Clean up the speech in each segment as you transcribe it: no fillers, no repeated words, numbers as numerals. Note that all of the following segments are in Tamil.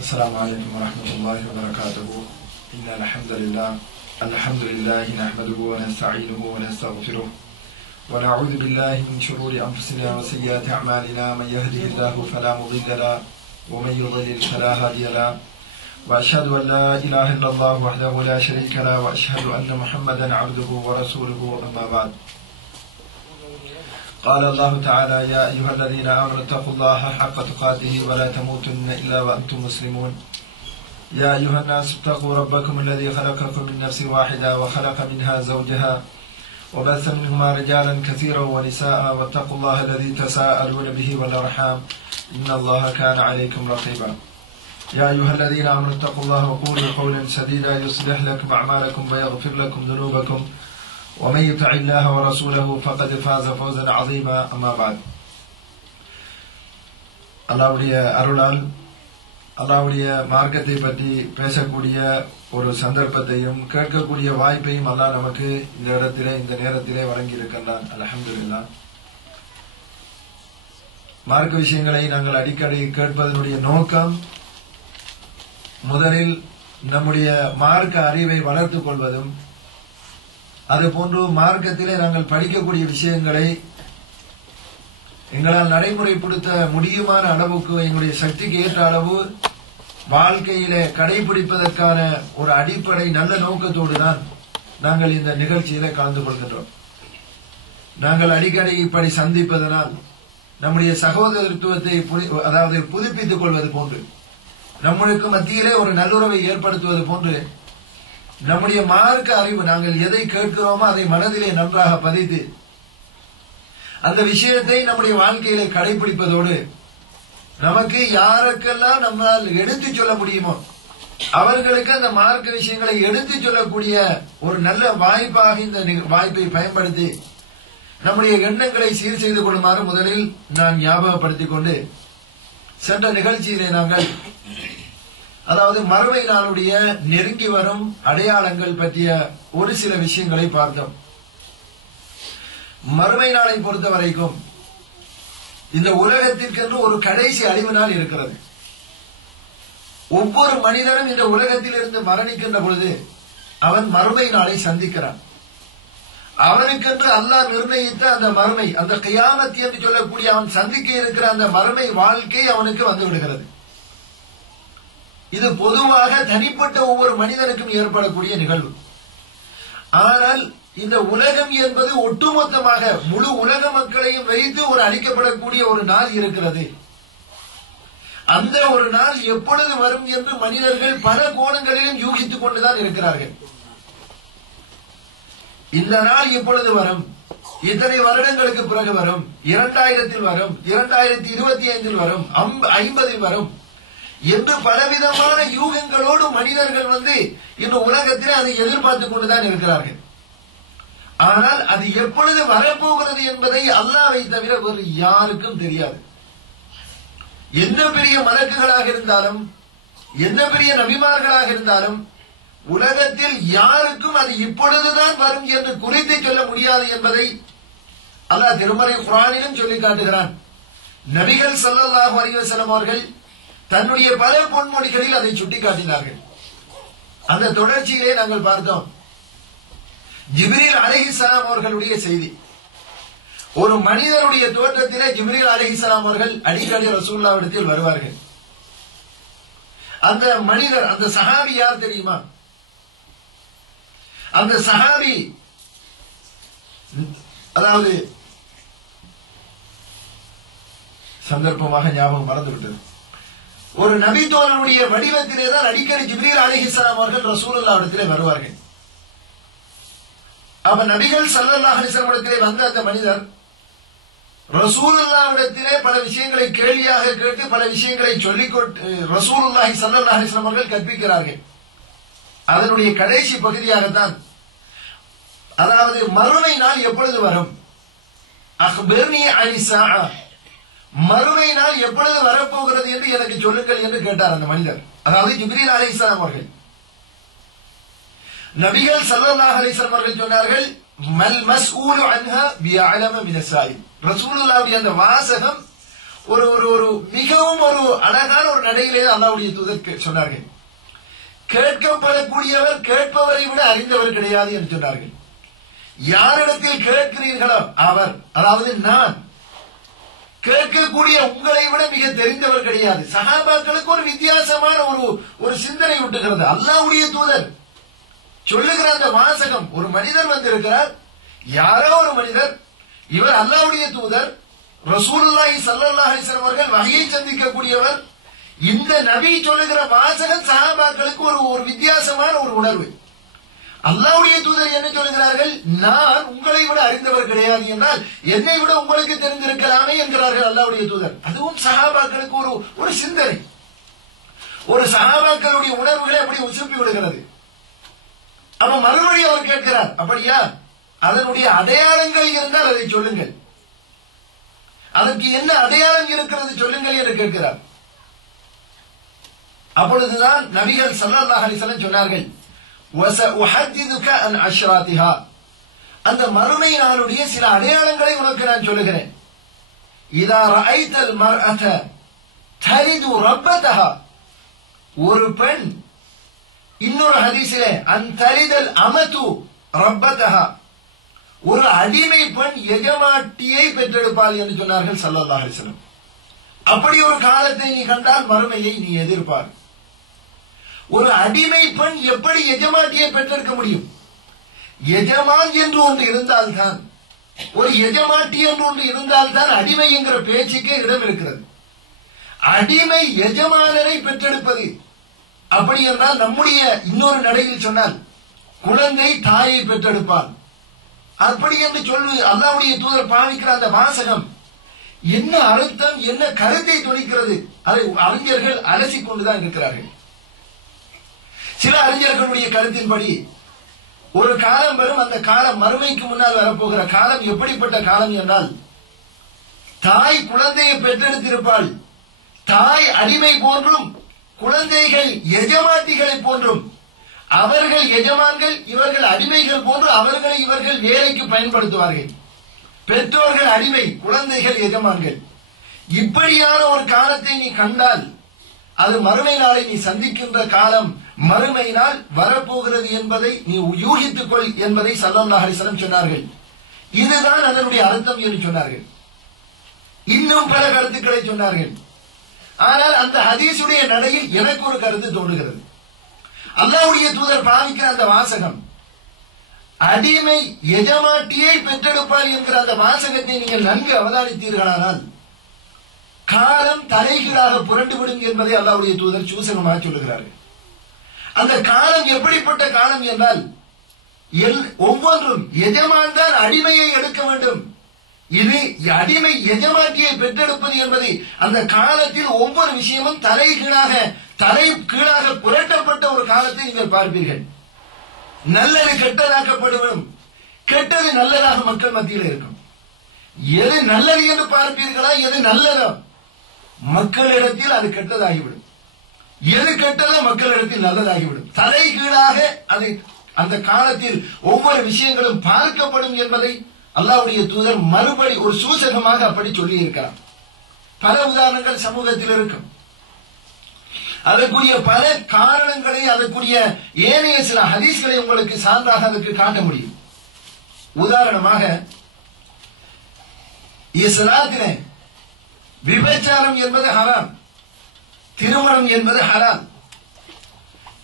السلام عليكم ورحمة الله وبركاته. إن الحمد لله نحمده ونستعينه ونستغفره ونعوذ بالله من شرور أنفسنا وسيئات أعمالنا. من يهده الله فلا مضل له ومن يضلل فلا هادي له. وأشهد أن لا إله إلا الله وحده لا شريك له وأشهد أن محمدا عبده ورسوله. أما بعد، قال الله تعالى: يا أيها الذين آمنوا اتقوا الله حق تقاته ولا تموتن إلا وأنتم مسلمون. يا أيها الناس اتقوا ربكم الذي خلقكم من نفس واحدة وخلق منها زوجها وبث منهما رجالا كثيرا ونساء، واتقوا الله الذي تساءلون به والأرحام إن الله كان عليكم رقيبا. يا أيها الذين آمنوا اتقوا الله وقولوا قولا سديدا يصلح لكم أعمالكم ويغفر لكم ذنوبكم ومن يطع الله ورسوله فقد فاز فوزا عظيما. أما بعد، அல்லாஹ்வுடைய அருளால் அல்லாஹ்வுடைய மார்க்கத்தை பற்றி பேசக்கூடிய ஒரு சந்தர்ப்பத்தையும் கேட்கக்கூடிய வாய்ப்பையும் அல்லாஹ் நமக்கு இந்த இடத்திலே இந்த நேரத்திலே வழங்கி இருக்கின்றான். அல்ஹம்துலில்லாஹ். மார்க்க விஷயங்களை நாங்கள் அடிக்கடி கேட்பதனுடைய நோக்கம் முதலில் நம்முடைய மார்க்க அறிவை வளர்த்துக் கொள்வதும், அதுபோன்று மார்க்கத்திலே நாங்கள் படிக்கக்கூடிய விஷயங்களை எங்களால் நடைமுறைப்படுத்த முடியுமான அளவுக்கு எங்களுடைய சக்திக்கு ஏற்ற அளவு வாழ்க்கையிலே கடைபிடிப்பதற்கான ஒரு அடிப்படை நல்ல நோக்கத்தோடு தான் நாங்கள் இந்த நிகழ்ச்சியில கலந்து கொள்கின்றோம். நாங்கள் அடிக்கடி இப்படி சந்திப்பதனால் நம்முடைய சகோதரத்துவத்தை புதுப்பித்துக் கொள்வது போன்று, நம்மளுக்கு மத்தியிலே ஒரு நல்லுறவை ஏற்படுத்துவது போன்று, நம்முடைய மார்க்க அறிவு நாங்கள் எதை கேட்கிறோமோ அதை மனதிலே நன்றாக பதித்து அந்த விஷயத்தை நம்முடைய வாழ்க்கையிலே கடைபிடிப்பதோடு, நமக்கு யாருக்கெல்லாம் நம்மால் எடுத்துச் சொல்ல முடியுமோ அவர்களுக்கு அந்த மார்க்க விஷயங்களை எடுத்துச் சொல்லக்கூடிய ஒரு நல்ல வாய்ப்பாக இந்த வாய்ப்பை பயன்படுத்தி நம்முடைய எண்ணங்களை சீர் செய்து கொள்ளுமாறு முதலில் நான் ஞாபகப்படுத்திக் கொண்டு, சென்ற நிகழ்ச்சியிலே நாங்கள் மறுமை நாளுடைய நெருங்கி வரும் அடையாளங்கள் பற்றிய ஒரு சில விஷயங்களை பார்த்தோம். மறுமை நாளை பொறுத்த வரைக்கும் இந்த உலகத்திற்கென்று ஒரு கடைசி அழிவு நாள் இருக்கிறது. ஒவ்வொரு மனிதனும் இந்த உலகத்தில் இருந்து மரணிக்கின்ற பொழுது அவன் மறுமை நாளை சந்திக்கிறான். அவனுக்கென்று அல்லாஹ் நிர்ணயித்த அந்த மறுமை, அந்த கியாமத் என்று சொல்லக்கூடிய அவன் சந்திக்க இருக்கிற அந்த மறுமை வாழ்க்கை அவனுக்கு வந்து விடுகிறது. இது பொதுவாக தனிப்பட்ட ஒவ்வொரு மனிதனுக்கும் ஏற்படக்கூடிய நிகழ்வு. ஆனால் இந்த உலகம் என்பது ஒட்டுமொத்தமாக முழு உலக மக்களையும் வைத்து ஒரு அளிக்கப்படக்கூடிய ஒரு நாள் இருக்கிறது. அந்த ஒரு நாள் எப்பொழுது வரும் என்று மனிதர்கள் பல கோணங்களிலும் யூகித்துக் கொண்டுதான் இருக்கிறார்கள். இந்த நாள் எப்பொழுது வரும், இத்தனை வருடங்களுக்கு பிறகு வரும், 2000 வரும், 2025 வரும், 50 வரும் என்று பலவிதமான யூகங்களோடு மனிதர்கள் இந்த உலகத்திலே அதை எதிர்பார்த்துக் கொண்டுதான் இருக்கிறார்கள். ஆனால் அது எப்பொழுது வரப்போகிறது என்பதை அல்லாஹ்வை தவிர வேறு யாருக்கும் தெரியாது. எந்த பெரிய மலக்குகளாக இருந்தாலும், எந்த பெரிய நபிமார்களாக இருந்தாலும், உலகத்தில் யாருக்கும் அது இப்பொழுதுதான் வரும் என்று குறித்து சொல்ல முடியாது என்பதை அல்லாஹ் திருமறை குர்ஆனிலும் சொல்லி காட்டுகிறான். நபிகள் ஸல்லல்லாஹு அலைஹி வஸல்லம் அவர்கள் தன்னுடைய பல பொன்மொழிகளில் அதை சுட்டிக்காட்டினார்கள். அந்த தொடர்ச்சியிலே நாங்கள் பார்த்தோம் ஜிப்ரீல் அலைஹிஸ்ஸலாம் அவர்களுடைய செய்தி. ஒரு மனிதனுடைய தோற்றத்திலே ஜிப்ரீல் அலைஹிஸ்ஸலாம் அவர்கள் அடிக்கடி ரசூலுல்லாஹ்விடத்தில் வருவார்கள். அந்த மனிதர், அந்த சஹாபி யார் தெரியுமா? அந்த சஹாபி சந்தர்ப்பமாக ஞாபகம் மறந்துவிட்டது. ஒரு நபி தோழனுடைய வடிவத்திலே தான் அடிக்கடி ஜிப்ரீல் அலைஹிஸ்ஸலாம் அவர்கள் ரசூலுல்லாஹ்விடத்திலே வருவார்கள். அப்ப நபிகள் ஸல்லல்லாஹு அலைஹி வஸல்லம் இடத்திலே வந்த அந்த மனிதர் ரசூலுல்லாஹ்விடத்திலே பல விஷயங்களை கேள்வியாக கேட்டு பல விஷயங்களை சொல்லிக் ரசூலுல்லாஹி ஸல்லல்லாஹு அலைஹி வஸல்லம் அவர்கள் கற்பிக்கிறார்கள். அதனுடைய கடைசி பகுதியாகத்தான், மறுமை நாள் எப்பொழுது வரும், அக்பிர்னி அனி ஸாஅ, மறுமை நாள் எப்பொழுது வரப்போகிறது என்று எனக்கு சொல்லுங்கள் என்று கேட்டார் அந்த மனிதர், ஜிப்ரீல் அலைஹிஸ்ஸலாம் அவர்கள். நபிகள் ஸல்லல்லாஹு அலைஹி வஸல்லம் அவர்கள் சொன்னார்கள், மல் மஸ்ஊலு அன்ஹா பிஅலம மின ஸாயில். ரசூலுல்லாஹ்வுடைய அந்த வாசகம் ஒரு ஒரு ஒரு மிகவும் ஒரு அழகான ஒரு நடையிலே அல்லாஹ்வுடைய தூதர் சொன்னார்கள். கேட்கப்படக்கூடியவர் கேட்பவரை விட அறிந்தவர் கிடையாது என்று சொன்னார்கள். யாரிடத்தில் கேட்கிறீர்களோ அவர், அதாவது நான், கேட்கக்கூடிய உங்களை விட மிக தெரிந்தவர் கிடையாது. சஹாபாக்களுக்கு ஒரு வித்தியாசமான ஒரு சிந்தனை விட்டுகிறது. அல்லாஹ்வுடைய தூதர் சொல்லுகிற அந்த வாசகம், ஒரு மனிதர் வந்திருக்கிறார், யாரோ ஒரு மனிதர், இவர் அல்லாஹ்வுடைய தூதர் ரசூலுல்லாஹி ஸல்லல்லாஹு அலைஹி வஸல்லம் அவர்கள் வஹீயை சந்திக்கக்கூடியவர். இந்த நபி சொல்லுகிற வாசகம் சஹாபாக்களுக்கு ஒரு வித்தியாசமான ஒரு உணர்வு. அல்லாஹ்வுடைய தூதர் என்ன சொல்லுகிறார்கள்? நான் உங்களை விட அறிந்தவர் கிடையாது என்றால் என்னை விட உங்களுக்கு தெரிந்திருக்கலாமே என்கிறார்கள் அல்லாஹ்வுடைய தூதர். அதுவும் சஹாபாக்களுக்கு ஒரு சிந்தனை, ஒரு சஹாபாக்களுடைய உணர்வுகளை அப்படி உசுப்பி விடுகிறது. அப்ப மறுபடி அவர் கேட்கிறார், அப்படியா, அதனுடைய அடையாளங்கள் இருந்தால் அதை சொல்லுங்கள், அதற்கு என்ன அடையாளம் இருக்கிறது சொல்லுங்கள் என்று கேட்கிறார். அப்பொழுதுதான் நபிகள் ஸல்லல்லாஹு அலைஹி வஸல்லம் சொன்னார்கள், وَسَأُحَدِّثُكَ عَنْ أَشْرَاطِهَا, அந்த மறுமை நாளுடைய சில அடையாளங்களை உனக்கு நான் சொல்லுகிறேன். إِذَا رَأَيْتَ الْمَرْأَةَ تَلِدُ رَبَّتَهَا, ஒரு பெண், இன்னொரு ஹதீஸிலே அன் தலிதல் அமது ரப்பதஹா, ஒரு அடிமை பெண் எஜமாட்டியை பெற்றெடுப்பாள் என்று சொன்னார்கள் ஸல்லல்லாஹு அலைஹி வஸல்லம். அப்படி ஒரு காலத்தை நீ கண்டால் மறுமையை நீ எதிர்பார். ஒரு அடிமை பெண் எப்படி எஜமாட்டியை பெற்றெடுக்க முடியும்? எஜமான் என்று ஒன்று இருந்தால்தான், ஒரு எஜமாட்டி என்று ஒன்று இருந்தால்தான் அடிமை என்கிற பேச்சுக்கே இடம் இருக்கிறது. அடிமை எஜமானரை பெற்றெடுப்பது, அப்படி என்றால் நம்முடைய இன்னொரு நடையில் சொன்னால் குழந்தை தாயை பெற்றெடுப்பான். அப்படி என்று சொல்லு அல்லாஹ்வுடைய தூதர் பாவிக்கிற அந்த வாசகம் என்ன அர்த்தம், என்ன கருத்தை துணிக்கிறது, அதை அறிஞர்கள் அலசிக் கொண்டுதான் இருக்கிறார்கள். சில அறிஞர்களுடைய கருத்தின்படி ஒரு காலம் வரும், அந்த காலம் மறுமைக்கு முன்னால் வரப்போகிற காலம் எப்படிப்பட்ட காலம் என்றால், தாய் குழந்தையை பெற்றெடுத்திருப்பாள், தாய் அடிமை போன்றும் குழந்தைகள் எஜமாட்டிகளை போன்றும், அவர்கள் எஜமான்கள் இவர்கள் அடிமைகள் போன்று அவர்களை இவர்கள் வேலைக்கு பயன்படுத்துவார்கள். பெற்றோர்கள் அடிமை, குழந்தைகள் எஜமான்கள். இப்படியான ஒரு காலத்தை நீ கண்டால் அது மறுமை நாளை நீ சந்திக்கின்ற காலம், மறுமை நாள் வரப்போகிறது என்பதை நீ யூகித்துக் கொள் என்பதை ஸல்லல்லாஹு அலைஹி வஸல்லம் சொன்னார்கள். இதுதான் அதனுடைய அர்த்தம் என்று சொன்னார்கள். இன்னும் பல கருத்துக்களை சொன்னார்கள். ஆனால் அந்த ஹதீஸுடைய நடையில் எனக்கு ஒரு கருத்து தோன்றுகிறது. அல்லாஹ்வுடைய தூதர் பாவிக்கிற அந்த வாசகம், அடிமை எஜமாட்டியை பெற்றெடுப்பார் என்கிற அந்த வாசகத்தை நீங்கள் நன்கு அவதானித்தீர்களானால் காலம் தலைகீழாக புரண்டுவிடும் என்பதை அல்லாஹ்வுடைய தூதர் சூசகமாக சொல்லுகிறார்கள். அந்த காலம் எப்படிப்பட்ட காலம் என்றால், ஒவ்வொன்றும் எஜமான் தான் அடிமையை எடுக்க வேண்டும். இது அடிமை எஜமாட்டியை பெற்றெடுப்பது என்பது அந்த காலத்தில் ஒவ்வொரு விஷயமும் தலை கீழாக புரட்டப்பட்ட ஒரு காலத்தை நீங்கள் பார்ப்பீர்கள். நல்லது கெட்டதாக்கப்படும், கெட்டது நல்லதாக மக்கள் மத்தியில் இருக்கும். எது நல்லது என்று பார்ப்பீர்களா, எது நல்லதோ மக்களிடத்தில் அது கெட்டதாகிவிடும், எது கெட்டதோ மக்களிடத்தில் நல்லதாகிவிடும். தலை கீழாக அது அந்த காலத்தில் ஒவ்வொரு விஷயங்களும் பார்க்கப்படும் என்பதை அல்லாஹ்வுடைய தூதர் மறுபடி ஒரு சூசகமாக அப்படி சொல்லி இருக்கிறார். பல உதாரணங்கள் சமூகத்தில் இருக்கும். அதற்குரிய பல காரணங்களை, அதற்குரிய ஏனைய சில ஹதீஸ்களை உங்களுக்கு சான்றாக அதற்கு காட்ட முடியும். உதாரணமாக, இஸ்லாத்திலே விபச்சாரம் என்பது ஹராம், திருமணம் என்பது ஹலால்.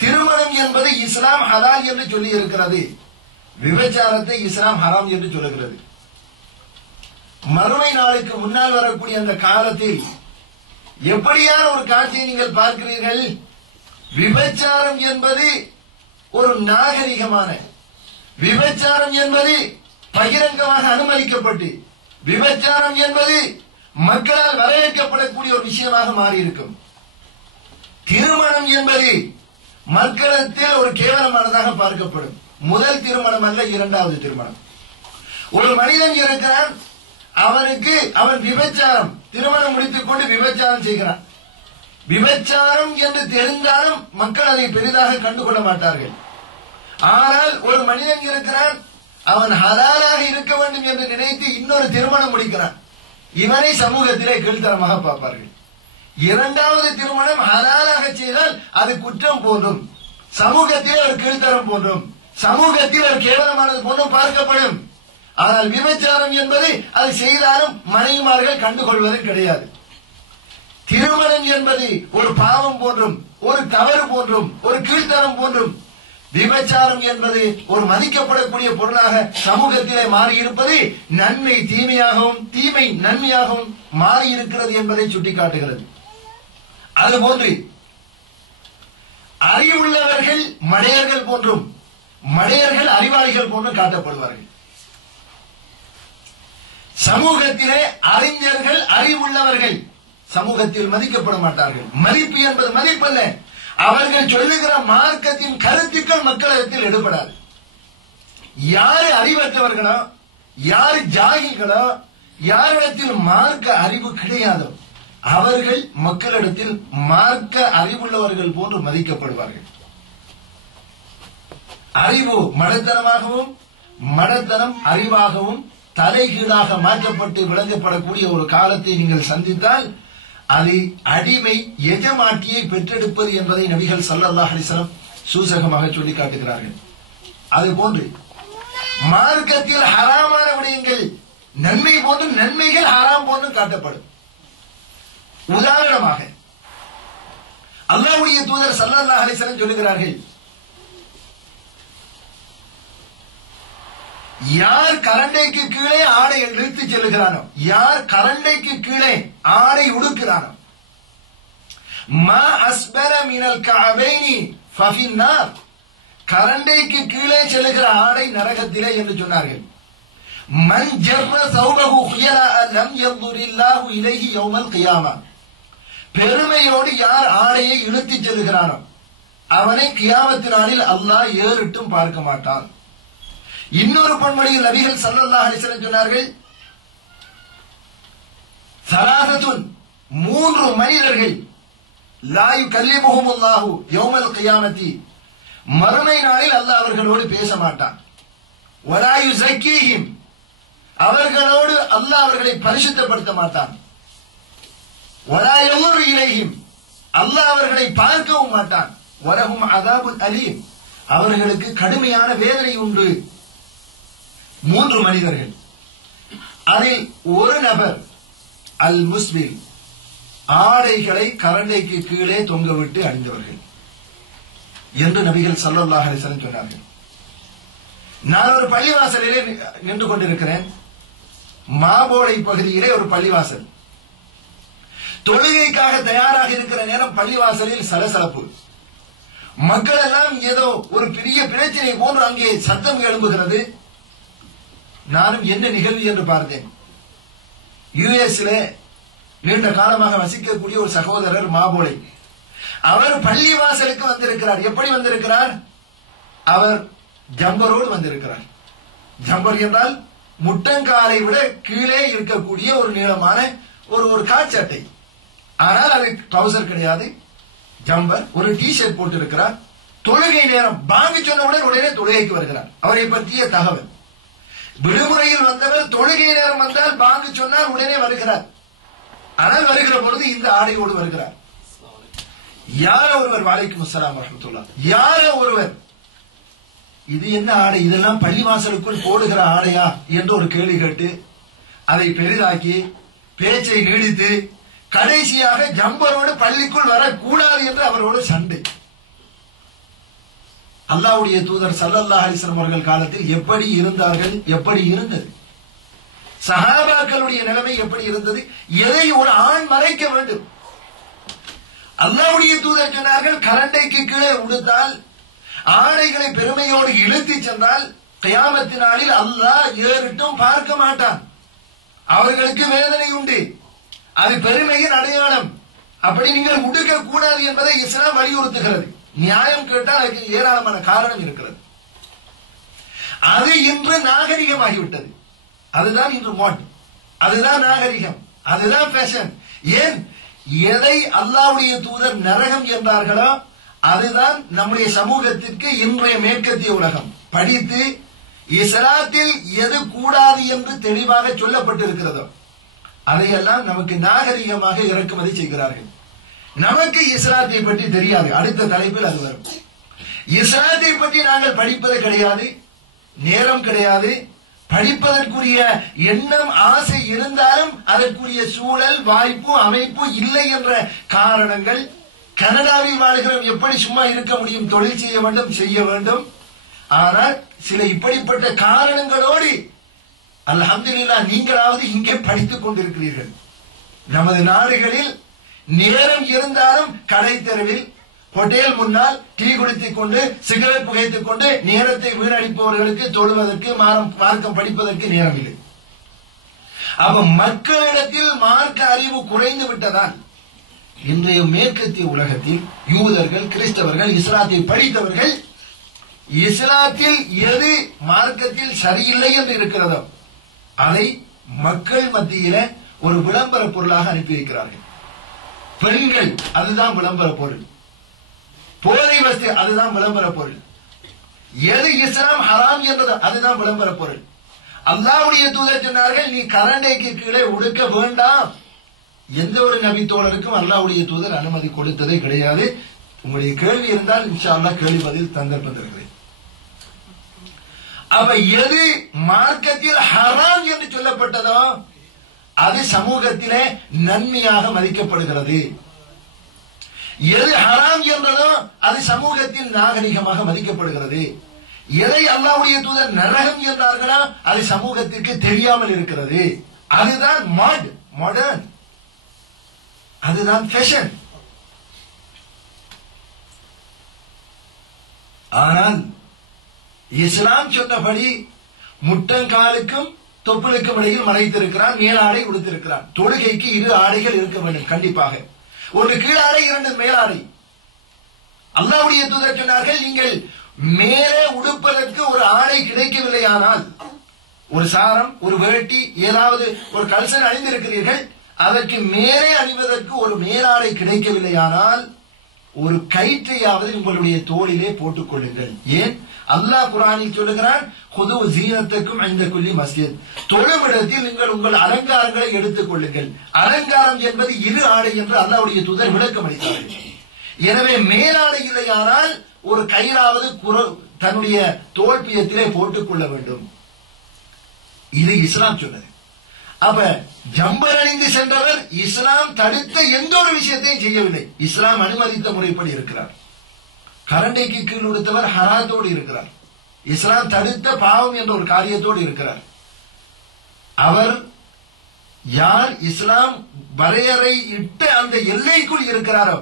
திருமணம் என்பது இஸ்லாம் ஹலால் என்று சொல்லி இருக்கிறது, விபச்சாரத்தை இஸ்லாம் ஹராம் என்று சொல்லுகிறது. மறுமை நாளுக்கு முன்னால் வரக்கூடிய அந்த காலத்தில் எப்படியான ஒரு காட்சியை நீங்கள் பார்க்கிறீர்கள்? விபச்சாரம் என்பது ஒரு நாகரிகமான, விபச்சாரம் என்பது பகிரங்கமாக அனுமதிக்கப்பட்டு, விபச்சாரம் என்பது மக்களால் வரவேற்கப்படக்கூடிய ஒரு விஷயமாக மாறி இருக்கும். திருமணம் என்பது மக்களிடத்தில் ஒரு கேவலமானதாக பார்க்கப்படும். முதல் திருமணம் அல்ல, இரண்டாவது திருமணம். ஒரு மனிதன் இருக்கிறான், அவன் விபச்சாரம், திருமணம் முடித்துக் கொண்டு விபச்சாரம் செய்கிறான். விபச்சாரம் என்று தெரிந்தாலும் மக்கள் அதை பெரிதாக கண்டுகொள்ள மாட்டார்கள். ஆனால் ஒரு மனிதன் இருக்கிறான், அவன் ஹலாலாக இருக்க வேண்டும் என்று நினைத்து இன்னொரு திருமணம் முடிக்கிறான். இவனை சமூகத்திலே கீழ்த்தரமாக பார்ப்பார்கள். இரண்டாவது திருமணம் ஹலாலாக செய்தால் அது குற்றம் போன்றும், சமூகத்தில் ஒரு கீழ்த்தரம் போன்றும், சமூகத்தில் ஒரு கேவலமானது போன்றும் பார்க்கப்படும். ஆனால் விபச்சாரம் என்பது அது செய்தாலும் மனைவிமார்கள் கண்டுகொள்வதும் கிடையாது. திருமணம் என்பது ஒரு பாவம் போன்றும், ஒரு தவறு போன்றும், ஒரு கீழ்த்தரம் போன்றும், விபச்சாரம் என்பது ஒரு மதிக்கப்படக்கூடிய பொருளாக சமூகத்திலே மாறியிருப்பது நன்மை தீமையாகவும் தீமை நன்மையாகவும் மாறியிருக்கிறது என்பதை சுட்டிக்காட்டுகிறது. அதுபோன்று அறிவுள்ளவர்கள் மடையர்கள் போன்றும், மடையர்கள் அறிவாளிகள் போன்றும் காட்டப்படுவார்கள். சமூகத்திலே அறிஞர்கள் அறிவுள்ளவர்கள் சமூகத்தில் மதிக்கப்பட மாட்டார்கள். மதிப்பு என்பது மதிப்பல்ல, அவர்கள் சொல்லுகிற மார்க்கத்தின் கருத்துக்கள் மக்களிடத்தில் எடுபடாது. யாரு அறிவற்றவர்களோ, யாரு ஜாகிகளோ, யாரிடத்தில் மார்க்க அறிவு கிடையாதோ அவர்கள் மக்களிடத்தில் மார்க்க அறிவுள்ளவர்கள் போன்று மதிக்கப்படுவார்கள். அறிவு மடத்தனமாகவும், மடத்தனம் அறிவாகவும் தலைகீழாக மாற்றப்பட்டு விளங்கப்படக்கூடிய ஒரு காலத்தை நீங்கள் சந்தித்தால் அது அடிமை எஜமாட்டியை பெற்றெடுப்பது என்பதை நபிகள் ஸல்லல்லாஹு அலைஹி வஸல்லம் சூசகமாக சொல்லி காட்டுகிறார்கள். அதுபோன்று மார்க்கத்தில் ஹராமான விடயங்கள் நன்மை போன்று, நன்மைகள் ஹராம் போன்று காட்டப்படும். உதாரணமாக அல்லாஹ்வுடைய தூதர் ஸல்லல்லாஹு அலைஹி வஸல்லம் சொல்லுகிறார்கள், யார் கரண்டைக்கு கீழே ஆடை இழுத்து செல்லுகிறானோ, யார் கரண்டைக்கு கீழே ஆடை உடுக்கிறானோ, மா அஸ்பர மினல் கஅபைனி ஃபஃபின்னார், கரண்டைக்கு கீழே செல்லுகிற ஆடை நரகத்திலே என்று சொன்னார்கள். மன் ஜர்ர ஸௌபஹு ஹியலா லம் யன்துரில்லாஹு இலைஹி யௌமல் கியாமா, பெருமையோடு யார் ஆடையை இழுத்து செல்லுகிறானோ அவனை கியாமத் நாளில் அல்லாஹ் ஏறிட்டும் பார்க்க மாட்டான். இன்னொரு பொன்மொழியில் நபிகள் ஸல்லல்லாஹு அலைஹி வஸல்லம் சொன்னார்கள், ஸலாஸத்துன், மூன்று மனிதர்கள், லா யுகல்லிமுஹுமுல்லாஹு யௌமல் கியாமத்தி, மறுமை நாளில் அல்லாஹ் அவர்களோடு பேச மாட்டான். வலா யுஸக்கீஹிம், அவர்களோடு அல்லாஹ் அவர்களை பரிசுத்தப்படுத்த மாட்டான். வலா யன்துரு இலைஹிம், அல்லாஹ் அவர்களை பார்க்கவும் மாட்டான். வலஹும் அஸாபுன் அலீம், அவர்களுக்கு கடுமையான வேதனை உண்டு. மூன்று மனிதர்கள், அதில் ஒரு நபர் அல் முஸ்பில், ஆடைகளை கரண்டைக்கு கீழே தொங்கவிட்டு அணிந்தவர்கள் என்று நபிகள் ஸல்லல்லாஹு அலைஹி வஸல்லம் சொன்னார்கள். நான் ஒரு பள்ளிவாசலிலே நின்று கொண்டிருக்கிறேன். மாபோடை பகுதியிலே ஒரு பள்ளிவாசல். தொழுகைக்காக தயாராக இருக்கிற நேரம் பள்ளிவாசலில் சலசலப்பு. மக்கள் எல்லாம் ஏதோ ஒரு பெரிய பிரச்சனை போன்று அங்கே சத்தம் எழும்புகிறது. நானும் என்ன நிகழ்வு என்று பார்த்தேன். யுஎஸ்ல நீண்ட காலமாக வசிக்கக்கூடிய ஒரு சகோதரர் மாபோலை, அவர் பள்ளிவாசலுக்கு வந்திருக்கிறார். எப்படி வந்திருக்கிறார்? அவர் ஜம்பரோடு வந்திருக்கிறார். ஜம்பர் என்றால் முட்டங்காலை விட கீழே இருக்கக்கூடிய ஒரு நீளமான ஒரு காட்சட்டை. ஆனால் அது ட்ரவுசர் கிடையாது, ஜம்பர். ஒரு டி ஷர்ட் போட்டு இருக்கிறார். தொழுகை நேரம் பாங்கு சொன்னவுடன் உடனே தொழுகைக்கு வருகிறார். அவரை பற்றிய தகவல், விடுமுறையில் வந்தவர் தொழுகை நேரம் வந்தால் பாங்கு சொன்னால் உடனே வருகிறார். ஆனால் வருகிற பொழுது இந்த ஆடையோடு வருகிறார். யார ஒருவர், வலைக்கும் அஸ்ஸலாம் வரஹ்மத்துல்லாஹ், யார ஒருவர், இது என்ன ஆடை, இதெல்லாம் பள்ளிவாசலுக்குள் போடுகிற ஆடையா என்று ஒரு கேள்வி கேட்டு அதை பெரிதாக்கி பேச்சை நீடித்து கடைசியாக ஜம்பரோடு பள்ளிக்குள் வரக்கூடாது என்று அவரோடு சண்டை. அல்லாஹ்வுடைய தூதர் ஸல்லல்லாஹு அலைஹி வஸல்லம் அவர்கள் காலத்தில் எப்படி இருந்தார்கள், எப்படி இருந்தது, சஹாபாக்களுடைய நிலைமை எப்படி இருந்தது, எதை ஒரு ஆண் மறைக்க வேண்டும்? அல்லாஹ்வுடைய தூதர் சொன்னார்கள், கரண்டைக்கு கீழே உடுத்தால், ஆடைகளை பெருமையோடு இழுத்து சென்றால் கியாமத் நாளில் அல்லாஹ் ஏறிட்டும் பார்க்க மாட்டான். அவர்களுக்கு வேதனை உண்டு. அது பெருமையின் அடையாளம். அப்படி நீங்கள் உடுக்க கூடாது என்பதை இஸ்லாம் வலியுறுத்துகிறது. நியாயம் கேட்டால் அதுக்கு ஏராளமான காரணம் இருக்கிறது. அது இன்று நாகரிகமாகிவிட்டது. அதுதான் இன்று மோட், அதுதான் நாகரிகம், அதுதான் ஃபேஷன். ஏன், எதை அல்லாஹ்வுடைய தூதர் நரகம் என்றார்களோ அதுதான் நம்முடைய சமூகத்திற்கு இன்றைய மேற்கத்திய உலகம் படித்து இஸ்லாத்தில் எது கூடாது என்று தெளிவாக சொல்லப்பட்டிருக்கிறதோ அதையெல்லாம் நமக்கு நாகரிகமாக இறக்குமதி செய்கிறார்கள். நமக்கு இஸ்லாத்தை பற்றி தெரியாது. அடுத்த தலைப்பில் அது வரும். இஸ்லாத்தை பற்றி நாங்கள் படிப்பது கிடையாது, நேரம் கிடையாது. படிப்பதற்குரிய எண்ணம் ஆசை இருந்தாலும் அதற்குரிய சூழல் வாய்ப்பு அமைப்பு இல்லை என்ற காரணங்கள். கனடாவில் வாழ்கிறோம், எப்படி சும்மா இருக்க முடியும்? தொழில் செய்ய வேண்டும், செய்ய வேண்டும். ஆனால் சில இப்படிப்பட்ட காரணங்களோடு அல்ஹம்துலில்லாஹ் நீங்களாவது இங்கே படித்துக் கொண்டிருக்கிறீர்கள். நமது நாடுகளில் நேரம் இருந்தாலும் கடை தெருவில், ஹோட்டல் முன்னால் டீ குடித்துக் கொண்டு சிகரெட் புகைத்துக் கொண்டு நேரத்தை வீணடிப்பவர்களுக்கு தொழுவதற்கு மார்க்கம் படிப்பதற்கு நேரம் இல்லை. அப்ப மக்களிடத்தில் மார்க்க அறிவு குறைந்து விட்டதால் இன்றைய மேற்கத்திய உலகத்தில் யூதர்கள், கிறிஸ்தவர்கள், இஸ்லாத்தை படித்தவர்கள் இஸ்லாத்தில் எது மார்க்கத்தில் சரியில்லை என்று இருக்கிறதோ அதை மக்கள் மத்தியில ஒரு விளம்பர பொருளாக அனுப்பி வைக்கிறார்கள். பெண்கள் அதுதான் விளம்பர பொருள், போதை வஸ்து அதுதான் விளம்பர பொருள், எது இஸ்லாம் ஹராம் என்றது அதுதான் விளம்பர பொருள். அல்லாஹ்வுடைய தூதர் சொன்னார்கள், நீ கரண்டைக்கு கீழே உடுக்க வேண்டாம். எந்த ஒரு நபி தோழருக்கும் அல்லாஹ்வுடைய தூதர் அனுமதி கொடுத்ததே கிடையாது. உங்களுடைய கேள்வி இருந்தால் இன்ஷா அல்லாஹ் கேள்வி பதில் சந்தர்ப்பம் தருகிறேன். அப்ப எது மார்க்கத்தில் ஹராம் என்று சொல்லப்பட்டதோ அது சமூகத்திலே நன்மையாக மதிக்கப்படுகிறது. எது ஹராம் என்றதோ அது சமூகத்தில் நாகரிகமாக மதிக்கப்படுகிறது. எதை அல்லாஹ்வுடைய தூதர் நரகம் என்றார்களோ அது சமூகத்திற்கு தெரியாமல் இருக்கிறது. அதுதான் மாடர்ன், அதுதான் ஃபேஷன். ஆனால் இஸ்லாம் சொன்னபடி முட்டங்காலுக்கும் தொப்புளுக்கும் இடையில் மறைத்திருக்கிறான், மேலாடை உடுத்திருக்கிறான். தொழுகைக்கு 2 ஆடைகள் இருக்க வேண்டும் கண்டிப்பாக. ஒரு கீழாடை, 2 மேலாடை. அல்லாஹ்வுடைய தூதர் சொன்னார்கள், நீங்கள் மேலே உடுப்பதற்கு ஒரு ஆடை கிடைக்கவில்லையானால், ஒரு சாரம், ஒரு வேட்டி, ஏதாவது ஒரு கல்சன் அணிந்திருக்கிறீர்கள், அதற்கு மேலே அணிவதற்கு ஒரு மேலாடை கிடைக்கவில்லையானால் ஒரு கயிற்றையாவது உங்களுடைய தோளிலே போட்டுக் கொள்ளுங்கள். ஏன்? அல்லாஹ் குர்ஆனில் சொல்லுகிறான், குது ஜீனத்துக்கும் இந்த குல்லி மஸ்ஜித், தொழுமிடத்தில் நீங்கள் உங்கள் அலங்காரங்களை எடுத்துக் கொள்ளுங்கள். அலங்காரம் என்பது 2 ஆடை என்று அல்லாஹ்வுடைய தூதர் விளக்கம் அளித்தார்கள். எனவே மேலாடை இல்லையானால் ஒரு கயிறாவது தன்னுடைய தோல்பியத்திலே போட்டுக் கொள்ள வேண்டும். இது இஸ்லாம் சொன்னது. அப்ப ஜம்பர் அணிந்து சென்றவர் இஸ்லாம் தடுத்த எந்த ஒரு விஷயத்தையும் செய்யவில்லை. இஸ்லாம் அனுமதித்த முறைப்படி இருக்கிறார். கரண்டைக்கு கீழ் உடுத்தவர் ஹராத்தோடு இருக்கிறார். இஸ்லாம் தடுத்த பாவம் என்ற ஒரு காரியத்தோடு இருக்கிறார். அவர் யார் இஸ்லாம் வரையறை இட்ட அந்த எல்லைக்குள் இருக்கிறாரோ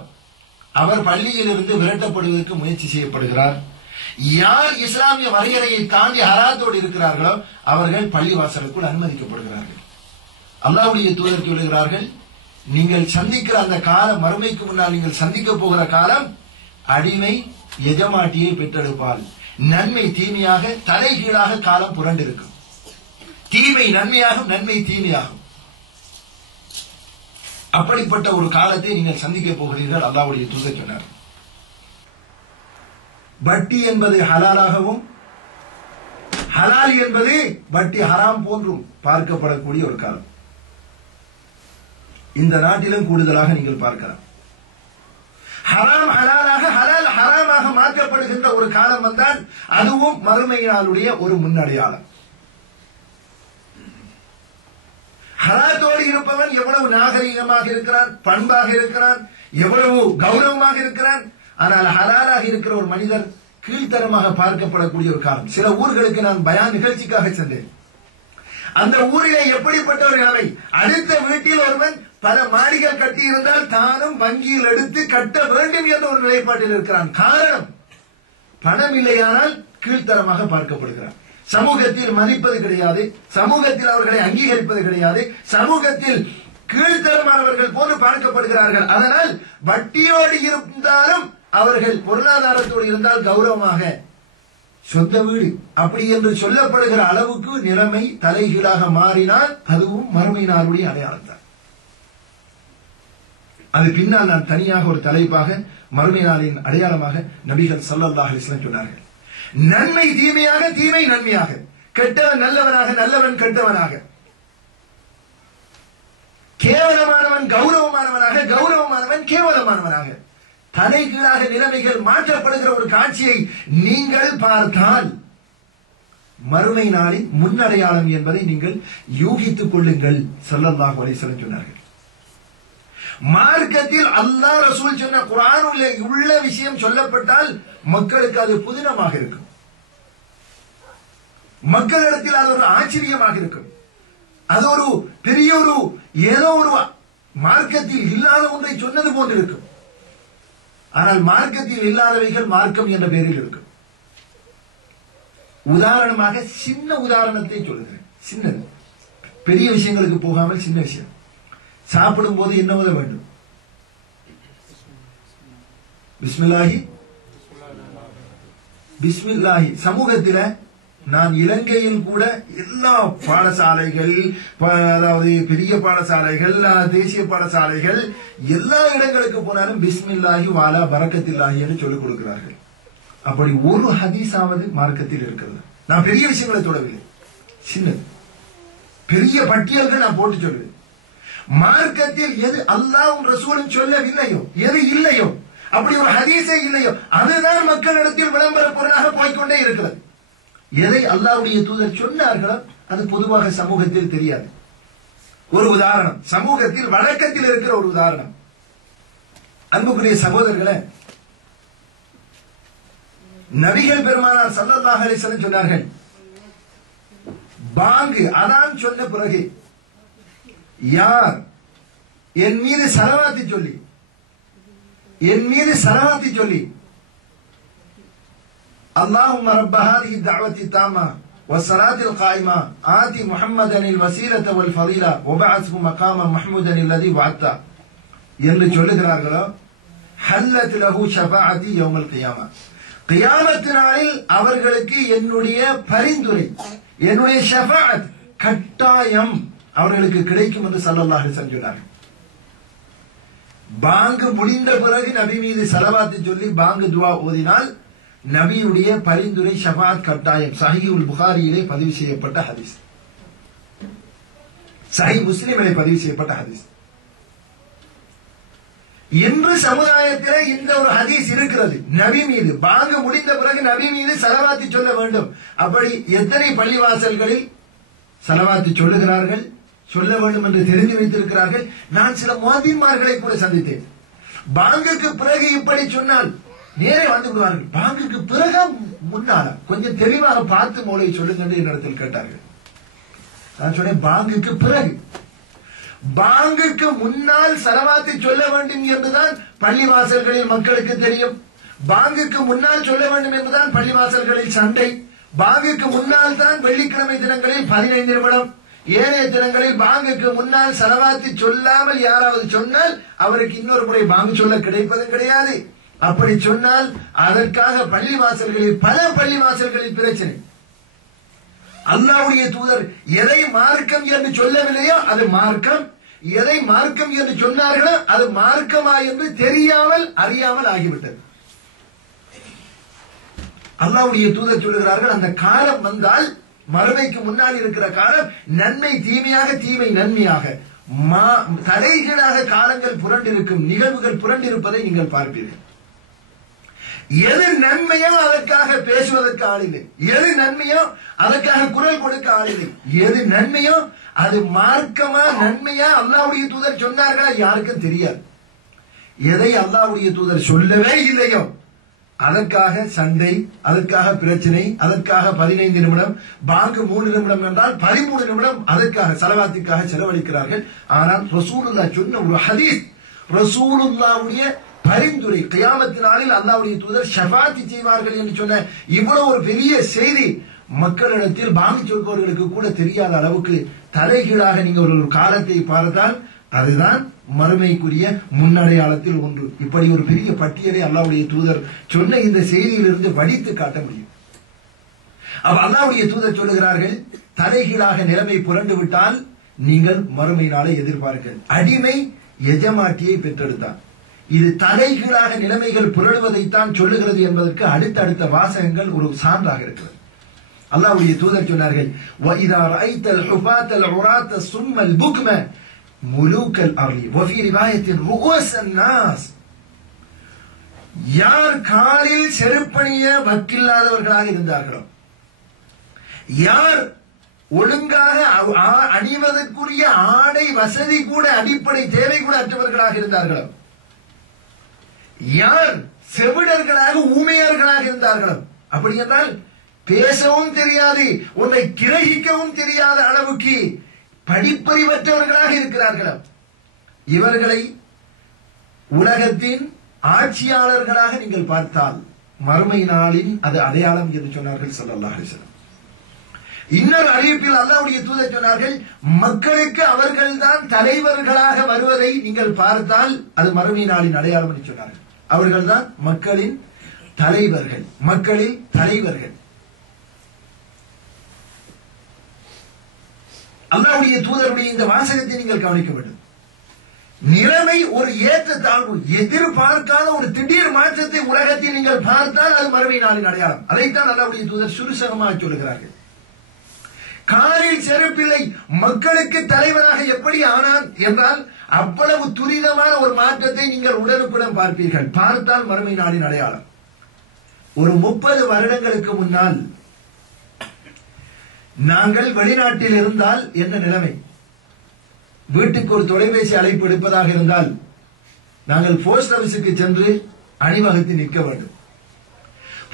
அவர் பள்ளியில் இருந்து விரட்டப்படுவதற்கு முயற்சி செய்யப்படுகிறார். யார் இஸ்லாமிய வரையறையை தாண்டி ஹராத்தோடு இருக்கிறார்களோ அவர்கள் பள்ளிவாசலுக்குள் அனுமதிக்கப்படுகிறார்கள். அல்லாஹ்வுடைய தூதர் சொல்லுகிறார்கள், நீங்கள் சந்திக்கிற அந்த காலம், மறுமைக்கு முன்னால் நீங்கள் சந்திக்க போகிற காலம், அடிமை எஜமாட்டியை பெற்றெடுப்பால், நன்மை தீமையாக தலைகீழாக காலம் புரண்டிருக்கும். தீமை நன்மையாகும், நன்மை தீமையாகும். அப்படிப்பட்ட ஒரு காலத்தை நீங்கள் சந்திக்க போகிறீர்கள். அல்லாஹ்வுடைய தூதர் சொன்னார். வட்டி என்பது ஹலாலாகவும், ஹலால் என்பது வட்டி ஹராம் போன்றும் பார்க்கப்படக்கூடிய ஒரு காலம். இந்த நாட்டிலும் கூடுதலாக நீங்கள் பார்க்கலாம். ஹராம் ஹலாலாக, ஹலால் ஹராமாக மாற்றப்படுகின்ற ஒரு காலம் வந்தால் அதுவும் மறுமையினாலுடைய ஒரு முன்னடையாளம். ஹராத்தோடு இருப்பவன் எவ்வளவு நாகரீகமாக இருக்கிறான், பண்பாக இருக்கிறான், எவ்வளவு கௌரவமாக இருக்கிறான். ஆனால் ஹலாலாக இருக்கிற ஒரு மனிதர் கீழ்த்தரமாக பார்க்கப்படக்கூடிய ஒரு காலம். சில ஊர்களுக்கு நான் பயான் நிகழ்ச்சிக்காக சென்றேன். அந்த ஊரிலே எப்படிப்பட்ட ஒரு நிலைமை, அடுத்த வீட்டில் ஒருவன் பல மாடிகள் கட்டி இருந்தால் தானும் வங்கியில் எடுத்து கட்ட வேண்டும் என்ற ஒரு நிலைப்பாட்டில் இருக்கிறான். காரணம், பணம் இல்லையானால் கீழ்த்தரமாக பார்க்கப்படுகிறான். சமூகத்தில் மதிப்பது கிடையாது, சமூகத்தில் அவர்களை அங்கீகரிப்பது கிடையாது, சமூகத்தில் கீழ்த்தரமானவர்கள் போன்று பார்க்கப்படுகிறார்கள். அதனால் வட்டியோடு இருந்தாலும் அவர்கள் பொருளாதாரத்தோடு இருந்தால் கௌரவமாக சொந்த வீடு அப்படி என்று சொல்லப்படுகிற அளவுக்கு நிலைமை தலைகீழாக மாறினால் அதுவும் மறுமை நாளுடைய அடையாளம் தான். அது பின்னால் நான் தனியாக ஒரு தலைப்பாக மறுமை நாளின் அடையாளமாக நபிகள் ஸல்லல்லாஹு அலைஹி வஸல்லம் சொன்னார்கள். நன்மை தீமையாக, தீமை நன்மையாக, கெட்டவன் நல்லவனாக, நல்லவன் கெட்டவனாக. கேவலமானவன் கௌரவமானவனாக, கௌரவமானவன் கேவலமானவனாக தலைகீழாக நிலைமைகள் மாற்றப்படுகிற ஒரு காட்சியை நீங்கள் பார்த்தால் மறுமை நாளின் முன்னடையாளம் என்பதை நீங்கள் யூகித்துக் கொள்ளுங்கள் ஸல்லல்லாஹு அலைஹி வஸல்லம் சொன்னார்கள். மார்க்கத்தில் அல்லாஹ் ரசூல் சொன்ன குர்ஆனில் உள்ள விஷயம் சொல்லப்பட்டால் மக்களுக்கு அது புதினமாக இருக்கும், மக்களிடத்தில் அது ஒரு ஆச்சரியமாக இருக்கும், அது ஒரு பெரிய ஒரு ஏதோ ஒரு மார்க்கத்தில் இல்லாத ஒன்றை சொன்னது போன்று இருக்கும். ஆனால் மார்க்கத்தில் இல்லாதவைகள் மார்க்கம் என்ற பெயரில் இருக்கும். உதாரணமாக சின்ன உதாரணத்தை சொல்லுகிறேன், சின்னது, பெரிய விஷயங்களுக்கு போகாமல் சின்ன விஷயம். சாப்பிடும் போது என்ன உதவ வேண்டும்? பிஸ்மில்லாஹி பிஸ்மில்லாஹி. சமூகத்தில் நான் இலங்கையில் கூட எல்லா பாடசாலைகள், அதாவது பெரிய பாடசாலைகள், தேசிய பாடசாலைகள், எல்லா இடங்களுக்கு போனாலும் பிஸ்மில்லாஹி வாலா பரக்கத்தில்லாஹி என்று சொல்லிக் கொடுக்கிறார்கள். அப்படி ஒரு ஹதீஸாவது மார்க்கத்தில் இருக்கிறது. நான் பெரிய விஷயங்களை தொடவில்லை, சின்னது பெரிய பட்டியல்கள் நான் போட்டு சொல்லுவேன். மார்க்கத்தில் எது அல்லாஹ்வும் ரசூலும் சொல்லவில்லையோ, எது இல்லையோ, அப்படி ஒரு ஹதீஸே இல்லையோ, அதுதான் மக்களிடத்தில் விளம்பர பொருளாக போய்கொண்டே இருக்கிறது. எதை அல்லாஹ்வுடைய தூதர் சொன்னார்களோ அது பொதுவாக சமூகத்தில் தெரியாது. ஒரு உதாரணம், சமூகத்தில் வழக்கத்தில் இருக்கிற ஒரு உதாரணம். அன்புக்குரிய சகோதரர்களே, நபிகள் பெருமானார் ஸல்லல்லாஹு அலைஹி வஸல்லம் சொன்னார்கள், பாங்கு அதான் சொன்ன பிறகு யார் என் மீது சலவாத்தி சொல்லி اللهم رب هذه الدعوة التامة والصلاة القائمة آتي محمدا الوسيلة والفضيلة وبعثه مقاما محمودا الذي وعدته என்று சொல்லுகிறார்களோ ஹல்லத் லஹு ஷஃபாஅத்தி யௌமல் கியாமா, கியாமத் நாளில் அவர்களுக்கு என்னுடைய பரிந்துரை, என்னுடைய ஷஃபாஅத் கட்டாயம் அவர்களுக்கு கிடைக்கும் என்று ஸல்லல்லாஹு அலைஹி வஸல்லம் சொன்னார்கள். பாங்கு முடிந்த பிறகு நபி மீது ஸலவாத் சொல்லி பாங்கு துஆ ஓதினால் நபியுடைய பரிந்துரை ஷஃபாஅத் கட்டாயம். சஹீஹுல் புகாரியிலே பதிவு செய்யப்பட்ட ஹதீஸ், சஹீஹ் முஸ்லிமிலே பதிவு செய்யப்பட்ட ஹதீஸ். இன்று சமுதாயத்தில் இந்த ஒரு ஹதீஸ் இருக்கிறது, நபி மீது பாங்கு முடிந்த பிறகு நபி மீது ஸலவாத் சொல்ல வேண்டும். அப்படி எத்தனை பள்ளிவாசல்களில் ஸலவாத் சொல்லுகிறார்கள், சொல்ல வேண்டும் என்று தெரிந்து வைத்திருக்கிறார்கள். நான் சில முஅத்தின்மார்களை கூட சந்தித்தேன். பாங்குக்கு பிறகு இப்படி சொன்னால் நேரே வந்து விடுவார்கள். பாங்குக்கு பிறகு முன்னால கொஞ்சம் தெளிவாக பார்த்து மோளை சொல்லுங்க என்று என்னிடத்தில் கேட்டார்கள். நான் சொன்னேன், பாங்குக்கு பிறகு, பாங்குக்கு முன்னால் ஸலவாத்தை சொல்ல வேண்டும் என்றுதான் பள்ளிவாசல்களில் மக்களுக்கு தெரியும். பாங்குக்கு முன்னால் சொல்ல வேண்டும் என்றுதான் பள்ளிவாசல்களில் சண்டை. பாங்குக்கு முன்னால் தான் வெள்ளிக்கிழமை தினங்களில் 15 நிமிடம், ஏனைய தினங்களில் பாங்குக்கு முன்னால் ஸலவாத்தை சொல்லாமல் யாராவது சொன்னால் அவருக்கு இன்னொரு முறை பாங்கு சொல்ல கிடைப்பதும் கிடையாது. அப்படி சொன்னால் அதற்காக பள்ளிவாசல்களில், பல பள்ளிவாசல்களில் பிரச்சனை. அல்லாஹ்வுடைய தூதர் எதை மார்க்கம் என்று சொல்லவில்லையோ அது மார்க்கம், எதை மார்க்கம் என்று சொன்னார்களோ அது மார்க்கமா என்று தெரியாமல் அறியாமல் ஆகிவிட்டது. அல்லாஹ்வுடைய தூதர் சொல்லுகிறார்கள், அந்த காலம் வந்தால், மறுமைக்கு முன்னால் இருக்கிற காலம், நன்மை தீமையாக, தீமை நன்மையாக, தலைகீழாக காலங்கள் புரண்டிருக்கும், நிகழ்வுகள் புரண்டிருப்பதை நீங்கள் பார்ப்பீர்கள். எது நன்மையோ அதற்காக பேசுவதற்கு ஆளில்லை, எது நன்மையோ அதற்காக குரல் கொடுக்க ஆளில்லை, எது நன்மையோ அது மார்க்கமா நன்மையா அல்லாஹ்வுடைய தூதர் சொன்னார்களா யாருக்கும் தெரியாது. எதை அல்லாஹ்வுடைய தூதர் சொல்லவே இல்லையோ அதற்காக சண்டை, அதற்காக பிரச்சனை, அதற்காக 15 நிமிடம், பாங்கு 3 நிமிடம் என்றால் 13 நிமிடம் அதற்காக ஸலவாத்திற்காக செலவழிக்கிறார்கள். ஆனால் ரசூலுல்லாஹ் சொன்ன ஒரு ஹதீஸ், ரசூலுல்லாஹ்வுடைய பரிந்துரை, கியாமத் நாளில் அல்லாஹ்வுடைய தூதர் ஷஃபாஅத் செய்வார்கள் என்று சொன்ன இவ்வளவு ஒரு பெரிய செய்தி மக்களிடத்தில் பாங்கு சொல்பவர்களுக்கு கூட தெரியாத அளவுக்கு தலைகீழாக நீங்கள் ஒரு காலத்தை பார்த்தால் அதுதான் மறுமைக்குரிய முன்னடையாளத்தில் ஒன்று. இப்படி ஒரு பெரிய பட்டியலை அல்லாஹ்வுடைய தூதர் சொன்ன இந்த செய்தியிலிருந்து வடித்து காட்ட முடியும். அப்ப அல்லாஹ்வுடைய தூதர் சொல்லுகிறார்கள், தலைகீழாக நிலைமை புரண்டு விட்டால் நீங்கள் மறுமை நாளை எதிர்பார்க்க. அடிமை எஜமாட்டியை பெற்றெடுத்தார். இது தலைகீழாக நிலைமைகள் புரளுவதைத்தான் சொல்லுகிறது என்பதற்கு அடுத்தடுத்த வாசகங்கள் ஒரு சான்றாக இருக்கிறது. அல்லாஹ்வுடைய தூதர் சொன்னார்கள், وَإِذَا رَأَيْتَ الْحُفَاةَ الْعُرَاةَ الصُّمَّ الْبُكْمَ முலூக்கல் அர்லி வஃபி ரிவாயத்தின் ருஅஸன் நாஸ். யார் காலில் செருப்பணிய வக்கில்லாதவர்களாக இருந்தார்களோ, யார் ஒழுங்காக அணிவதற்குரிய ஆடை வசதி கூட அடிப்படை தேவை கூட அற்றவர்களாக இருந்தார்களோ, யார் செவிடர்களாக ஊமையர்களாக இருந்தார்களோ, அப்படி என்றால் பேசவும் தெரியாது, ஒன்றை கிரகிக்கவும் தெரியாத அளவுக்கு படிப்பறிவற்றவர்களாக இருக்கிறார்களோ, இவர்களை உலகத்தின் ஆட்சியாளர்களாக நீங்கள் பார்த்தால் மறுமை நாளின் அது அடையாளம் என்று சொன்னார்கள் ஸல்லல்லாஹு அலைஹி வஸல்லம். இன்னொரு அறிவிப்பில் அல்லாஹ்வுடைய தூதர் சொன்னார்கள், மக்களுக்கு அவர்கள்தான் தலைவர்களாக வருவதை நீங்கள் பார்த்தால் அது மறுமை நாளின் அடையாளம் என்று சொன்னார்கள். அவர்கள்தான் மக்களின் தலைவர்கள், மக்களின் தலைவர்கள். அல்லாஹ்வுடைய தூதருடைய இந்த வாசகத்தை நீங்கள் கவனிக்க வேண்டும். நிலைமை ஒரு ஏற்ற தாழ்வு, எதிர்பார்க்காத ஒரு திடீர் மாற்றத்தை உலகத்தில் நீங்கள் பார்த்தால் அது மறுமை நாளின் அடையாளம். அதைத்தான் அல்லாஹ்வுடைய தூதர் சுருசகமாக சொல்லுகிறார்கள். காலில் செருப்பில்லை, மக்களுக்கு தலைவராக எப்படி ஆனான் என்றால் அவ்வளவு துரிதமான ஒரு மாற்றத்தை நீங்கள் உடனுக்குடன் பார்ப்பீர்கள். பார்த்தால் மறுமை நாளின் அடையாளம். ஒரு 30 வருடங்களுக்கு முன்னால் நாங்கள் வெளிநாட்டில் இருந்தால் என்ன நிலைமை? வீட்டுக்கு ஒரு தொலைபேசி அழைப்பு எடுப்பதாக இருந்தால் நாங்கள் போஸ்ட் ஆபீஸுக்கு சென்று அணிவகுத்து நிற்க வேண்டும்.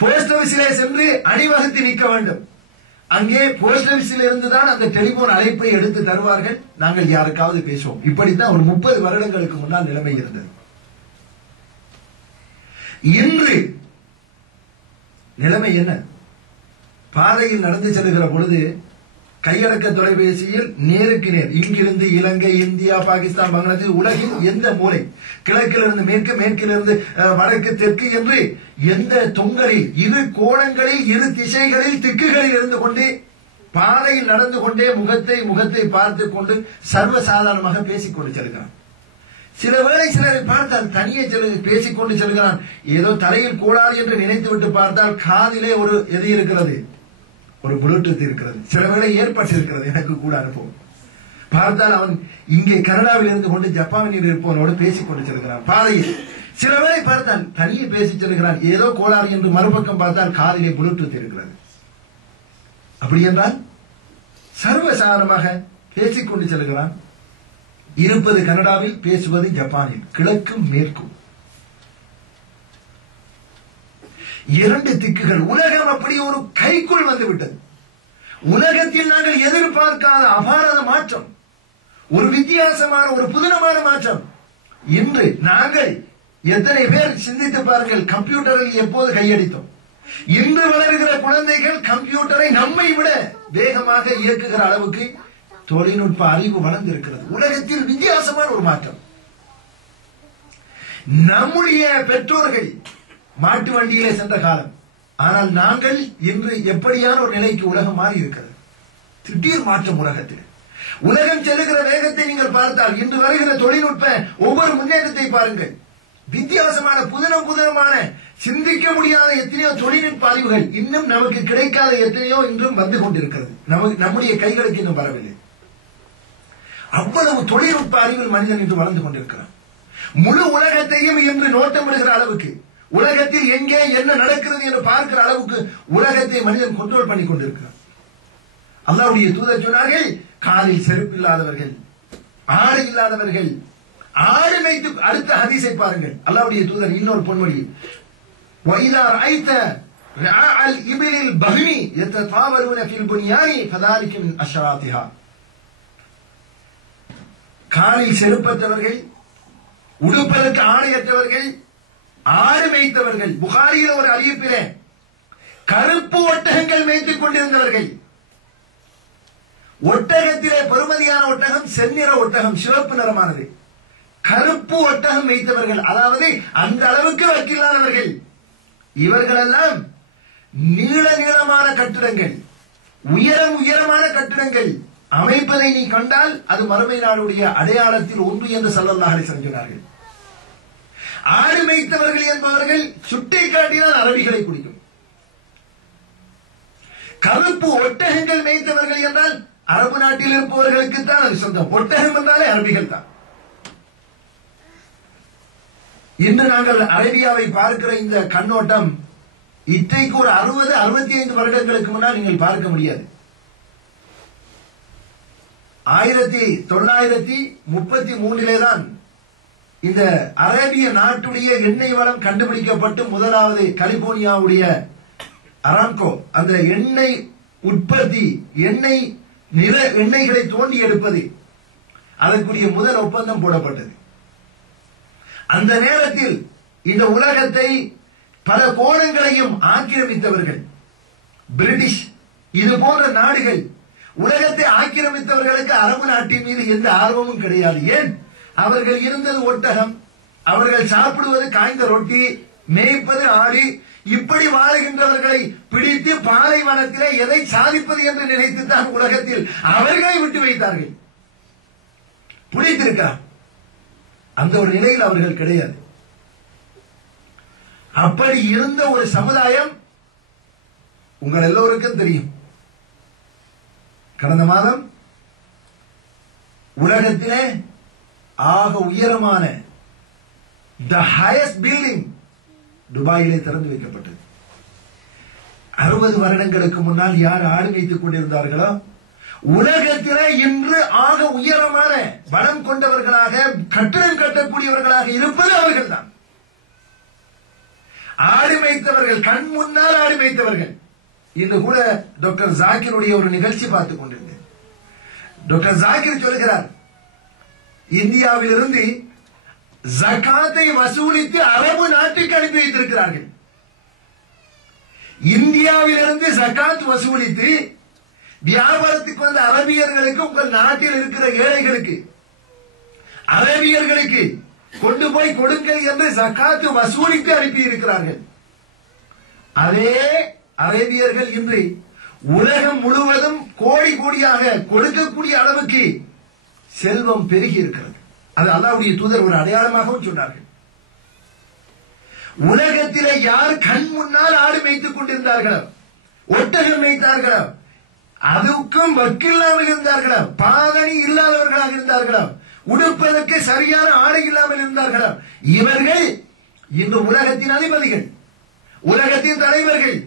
போஸ்ட் ஆபீஸிலே சென்று அணிவகுத்து நிற்க வேண்டும். அங்கே போஸ்ட் ஆபீஸில் இருந்துதான் அந்த டெலிபோன் அழைப்பை எடுத்து தருவார்கள். நாங்கள் யாருக்காவது பேசுவோம். இப்படித்தான் ஒரு 30 வருடங்களுக்கு முன்னால் நிலைமை இருந்தது. இன்று நிலைமை என்ன? பாதையில் நடந்து செல்கிற பொழுது கையடக்க தொலைபேசியில் நேருக்கு நேர் இங்கிருந்து இலங்கை, இந்தியா, பாகிஸ்தான், பங்களாதேஷ், உலகின் எந்த மூலை, கிழக்கிலிருந்து மேற்கு, மேற்கிலிருந்து வடக்கு, தெற்கு என்று எந்த தொங்கலில், இரு கோணங்களில், இரு திசைகளில், திக்குகளில் இருந்து கொண்டே பாதையில் நடந்து கொண்டே முகத்தை பார்த்து கொண்டு சர்வசாதாரணமாக பேசிக்கொண்டு செல்கிறான். சில வேளை சிலரை பார்த்தால் தனியே பேசிக்கொண்டு செல்கிறான். ஏதோ தலையில் கோளாறு என்று நினைத்துவிட்டு பார்த்தால் காதிலே ஒரு எது இருக்கிறது, ஒரு ப்ளூடூத் இருக்கிறது. சில வேளை ஏற்பட்டிருக்கிறது. எனக்கு கூட அனுபவம். பார்த்தால் அவன் இங்கே கனடாவில் இருந்து கொண்டு ஜப்பானில் இருப்பவனோடு பேசிக்கொண்டு செல்கிறான் பாதையில். சில வேளை பார்த்தால் தனியே பேசி செல்கிறான். ஏதோ கோளாறு என்று மறுபக்கம் பார்த்தால் காதிலே ப்ளூடூத் இருக்கிறது. அப்படி என்றால் சர்வசாதாரணமாக பேசிக்கொண்டு செல்கிறான். இருப்பது கனடாவில், பேசுவது ஜப்பானில், கிழக்கும் மேற்கும், 2 திக்குகள். உலகம் அப்படி ஒரு கைக்குள் வந்துவிட்டது. உலகத்தில் நாங்கள் எதிர்பார்க்காத அபாரத மாற்றம், ஒரு வித்தியாசமான, ஒரு புதினமான மாற்றம். இன்று நாங்கள் எத்தனை பேர் சிந்தித்து பாருங்கள், கம்ப்யூட்டரில் எப்போது கையடித்தோம்? இன்று வளர்கிற குழந்தைகள் கம்ப்யூட்டரை நம்மை விட வேகமாக இயக்குகிற அளவுக்கு தொழில்நுட்ப அறிவு வளர்ந்திருக்கிறது. உலகத்தில் வித்தியாசமான ஒரு மாற்றம். நம்முடைய பெற்றோர்கள் மாட்டு வண்டியிலே சென்ற காலம். ஆனால் நாங்கள் இன்று எப்படியான ஒரு நிலைக்கு உலகம் மாறி இருக்கிறது. திடீர் மாற்றம் உலகத்தில். உலகம் செல்லுகிற வேகத்தை நீங்கள் பார்த்தால் இன்று வருகிற தொழில்நுட்ப ஒவ்வொரு முன்னேற்றத்தை பாருங்கள். வித்தியாசமான புதினமான சிந்திக்க முடியாத எத்தனையோ தொழில்நுட்ப அறிவுகள், இன்னும் நமக்கு கிடைக்காத எத்தனையோ இன்றும் வந்து கொண்டிருக்கிறது. நம்முடைய கைகளுக்கு இன்னும் வரவில்லை. அவ்வளவு தொழில்நுட்ப அறிவில் மனிதன் இன்று வளர்ந்து கொண்டிருக்கிறான். முழு உலகத்தையும் இன்று நோட்டமிடுகிற அளவுக்கு, உலகத்தில் எங்கே என்ன நடக்கிறது என்று பார்க்கிற அளவுக்கு உலகத்தை மனிதன் கண்ட்ரோல் பண்ணி கொண்டிருக்கிறான். அல்லாஹ்வுடைய தூதர் சொன்னார்கள், காலில் செருப்பு இல்லாதவர்கள், ஆடை இல்லாதவர்கள், ஆடு மேய்த்து. அடுத்த ஹதீஸை பாருங்கள். அல்லாஹ்வுடைய தூதர் இன்னொரு பொன்மொழி, وَإِذَا رَأَيْتَ رِعَاءَ الْإِبِلِ الْبَهْمِ يَتَطَاوَلُونَ فِي الْبُنْيَانِ فَذَلِكَ مِنْ أَشْرَاطِهَا. காலில் செருப்பற்றவர்கள், உடுப்பதற்கு ஆடையற்றவர்கள், ஆடு மேய்த்தவர்கள். புகாரியில் ஒரு அறிவிப்பிலே கருப்பு ஒட்டகங்கள் மேய்த்துக் கொண்டிருந்தவர்கள். ஒட்டகத்திலே பெருமதியான ஒட்டகம் செந்நிற ஒட்டகம், சிவப்பு நிறமானது. கருப்பு ஒட்டகம் மேய்த்தவர்கள், அதாவது அந்த அளவுக்கு வக்கில்லாதவர்கள். இவர்களெல்லாம் நீளமான கட்டிடங்கள், உயரமான கட்டிடங்கள் அமைப்பதை நீ கண்டால் அது மறுமை நாளுடைய அடையாளத்தில் ஒன்று என்று ஸல்லல்லாஹு அலைஹி வஸல்லம் சொன்னார்கள். ஆடு மேய்த்தவர்கள் என்பவர்கள் சுட்டை காட்டினால் அரபிகளை குடிக்கும். கருப்பு ஒட்டகங்கள் மேய்த்தவர்கள் என்றால் அரபு நாட்டில் இருப்பவர்களுக்கு தான் அது சொந்தம். ஒட்டகம் என்றாலே அரபிகள் தான். இன்று நாங்கள் அரேபியாவை பார்க்கிற இந்த கண்ணோட்டம் இன்றைக்கு ஒரு 60-65 வருடங்களுக்கு முன்னால் நீங்கள் பார்க்க முடியாது. 1933 தான் இந்த அரேபிய நாட்டுடைய எண்ணெய் வளம் கண்டுபிடிக்கப்பட்டு முதலாவது கலிபோர்னியாவுடைய அராம்கோ அந்த எண்ணெய் உற்பத்தி எண்ணெய்களை தோண்டி எடுப்பது அதற்குரிய முதல் ஒப்பந்தம் போடப்பட்டது. அந்த நேரத்தில் இந்த உலகத்தை பல கோணங்களையும் ஆக்கிரமித்தவர்கள் பிரிட்டிஷ் இது போன்ற நாடுகள், உலகத்தை ஆக்கிரமித்தவர்களுக்கு அரபு நாட்டின் மீது எந்த ஆர்வமும் கிடையாது. ஏன்? அவர்கள் இருந்தது ஒட்டகம், அவர்கள் சாப்பிடுவது காய்ந்த ரொட்டி, மேய்ப்பது ஆடு. இப்படி வாழுகின்றவர்களை பிடித்து பாலைவனத்திலே எதை சாதிப்பது என்று நினைத்துத்தான் உலகத்தில் அவர்களை விட்டு வைத்தார்கள். புரிந்திருக்கா? அந்த ஒரு நிலையில் அவர்கள் கிடையாது. அப்படி இருந்த ஒரு சமுதாயம் உங்கள் எல்லோருக்கும் தெரியும். கடந்த மாதம் உலகத்திலே ஆக உயரமான தி ஹையஸ்ட் பில்டிங் துபாயிலே திறந்து வைக்கப்பட்டது. 60 வருடங்களுக்கு முன்னால் யார் ஆடு வைத்துக் கொண்டிருந்தார்களோ உலகத்திலே இன்று ஆக உயரமான பலம் கொண்டவர்களாக கட்டடம் கட்டக்கூடியவர்களாக இருப்பது அவர்கள் தான். ஆடு மேய்த்தவர்கள், கண் முன்னால் ஆடு மேய்த்தவர்கள். இன்று கூட டாக்டர் ஜாக்கிருடைய ஒரு நிகழ்ச்சி பார்த்துக் கொண்டிருந்தேன். டாக்டர் ஜாக்கிர் சொல்கிறார், இந்தியாவிலிருந்து ஜகாத்தை வசூலித்து அரபு நாட்டுக்கு அனுப்பி வைத்திருக்கிறார்கள். இந்தியாவிலிருந்து ஜகாத் வசூலித்து வியாபாரத்துக்கு வந்த அரபியர்களுக்கு, உங்கள் நாட்டில் இருக்கிற ஏழைகளுக்கு, அரபியர்களுக்கு கொண்டு போய் கொடுங்கள் என்று ஜகாத்து வசூலித்து அனுப்பி இருக்கிறார்கள். அதே அரேபியர்கள் இன்று உலகம் முழுவதும் கோடி கோடியாக கொடுக்கக்கூடிய அளவுக்கு செல்வம் பெருகி இருக்கிறது. அது அல்லாஹ்வுடைய தூதர் ஒரு அடையாளமாகவும் சொன்னார்கள். உலகத்திலே யார் கண் முன்னால் ஆடு மேய்த்துக் கொண்டிருந்தார்களோ, ஒட்டகம் மேய்த்தார்களோ, அதுக்கும் வக்கில்லாமல் இருந்தார்களோ, பாதணி இல்லாதவர்களாக இருந்தார்களோ, உடுப்பதற்கு சரியான ஆடை இல்லாமல் இருந்தார்களோ, இவர்கள் இன்று உலகத்தின் அதிபதிகள், உலகத்தின் தலைவர்கள்.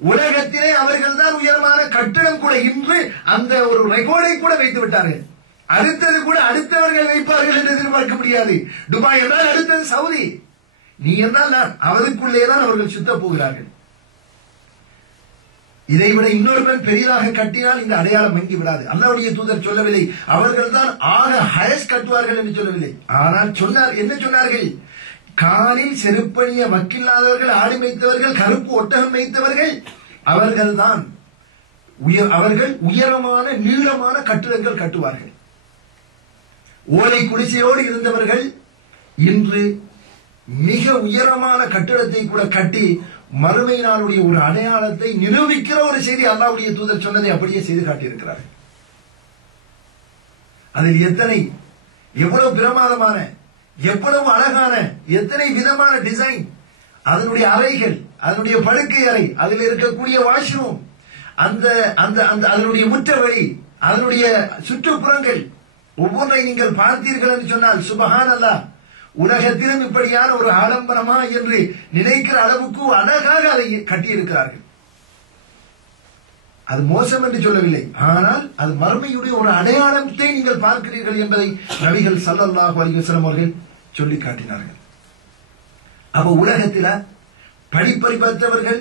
உலகத்திலே அவர்கள் தான் உயரமான கட்டிடம் கூட இன்று அந்த ஒரு ரெக்கார்டை கூட வைத்து விட்டார்கள். அடுத்தது கூட அடுத்தவர்கள் வைப்பார்கள் என்று எதிர்பார்க்க முடியாது. துபாய் என்றால் அடுத்தது சவுதி, நீ என்றால் நான், அவருக்குள்ளே தான் அவர்கள் சுத்த போகிறார்கள். இதைவிட இன்னொருவன் பெரிதாக கட்டினால் இந்த அடையாளம் மங்கி விடாது. அல்லாஹ்வுடைய தூதர் சொல்லவில்லை அவர்கள் தான் ஆக ஹயஸ் கட்டுவார்கள் என்று சொல்லவில்லை. ஆனால் சொன்னார், என்ன சொன்னார்கள்? காலில் செருப்பணிய வக்கில்லாதவர்கள், ஆடு மேய்த்தவர்கள், கருப்பு ஒட்டகம் மேய்த்தவர்கள், அவர்கள் தான் அவர்கள் உயரமான நீளமான கட்டிடங்கள் கட்டுவார்கள். ஓலை குடிசையோடு இருந்தவர்கள் இன்று மிக உயரமான கட்டிடத்தை கூட கட்டி மறுமை நாளுடைய ஒரு அடையாளத்தை நிரூபிக்கிற ஒரு செய்தி அல்லாஹ்வுடைய தூதர் சொன்னதை அப்படியே செய்து காட்டியிருக்கிறார்கள். அதில் எவ்வளவு பிரமாதமான, எவ்வளவு அழகான, எத்தனை விதமான டிசைன், அதனுடைய அறைகள், அதனுடைய படுக்கை அறை, அதில் இருக்கக்கூடிய வாஷ்ரூம், அதனுடைய முற்றவழி, அதனுடைய சுற்றுப்புறங்கள் ஒவ்வொன்றை நீங்கள் பார்த்தீர்கள் என்று சொன்னால் சுபஹானல்லாஹ், உலகத்திலும் இப்படியான ஒரு ஆடம்பரமா என்று நினைக்கிற அளவுக்கு அழகாக அதை கட்டியிருக்கிறார்கள். அது மோசம் என்று சொல்லவில்லை, ஆனால் அது மறுமையுடைய ஒரு அடையாளத்தை நீங்கள் பார்க்கிறீர்கள் என்பதை நபிகள் ஸல்லல்லாஹு அலைஹி வஸல்லம் அவர்கள் சொல்லி காட்டினார்கள். அப்ப உலகத்தில படிப்பறிவற்றவர்கள்,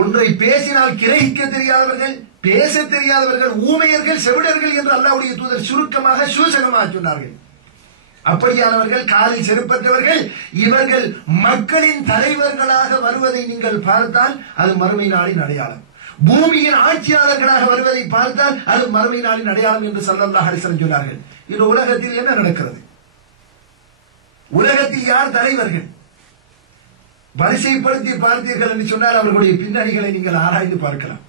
ஒன்றை பேசினால் கிரகிக்க தெரியாதவர்கள், பேச தெரியாதவர்கள், ஊமையர்கள், செவிடர்கள் என்று அல்லாஹ்வுடைய தூதர் சுருக்கமாக சூசகமாக சொன்னார்கள். அப்படியானவர்கள், காலில் செருப்பற்றவர்கள், இவர்கள் மக்களின் தலைவர்களாக வருவதை நீங்கள் பார்த்தால் அது மறுமை நாளின் அடையாளம். பூமியின் ஆட்சியாளர்களாக வருவதை பார்த்தால் அது மறுமை நாளின் அடையாளம் என்று ஸல்லல்லாஹு அலைஹி வஸல்லம் சொன்னார்கள். இந்த உலகத்தில் என்ன நடக்கிறது? உலகத்தில் யார் தலைவர்கள்? வரிசைப்படுத்தி பார்த்தீர்கள் என்று சொன்னால் அவர்களுடைய பின்னணிகளை நீங்கள் ஆராய்ந்து பார்க்கலாம்.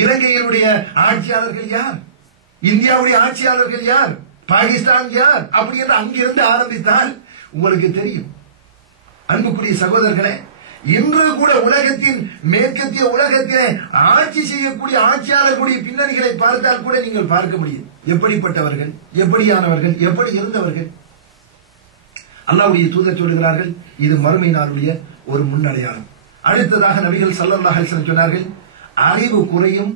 இலங்கையினுடைய ஆட்சியாளர்கள் யார்? இந்தியாவுடைய ஆட்சியாளர்கள் யார்? பாகிஸ்தான் யார்? அப்படி என்று அங்கிருந்து ஆரம்பித்தால் உங்களுக்கு தெரியும். அன்புக்குரிய சகோதரர்களே, இன்று கூட உலகத்தின் மேற்கத்திய உலகத்திலே ஆட்சி செய்யக்கூடிய ஆட்சியாளர்களுடைய பின்னணிகளை பார்த்தால் கூட நீங்கள் பார்க்க முடியும். எப்படிப்பட்டவர்கள், எப்படியானவர்கள், எப்படி இருந்தவர்கள். அல்லாஹ்வுடைய தூதர் சொல்கிறார்கள், இது மறுமை நாளுடைய ஒரு முன்னடையாளம். அடுத்ததாக நபிகள் ஸல்லல்லாஹு அலைஹி வஸல்லம் சொன்னார்கள், அறிவு குறையும்,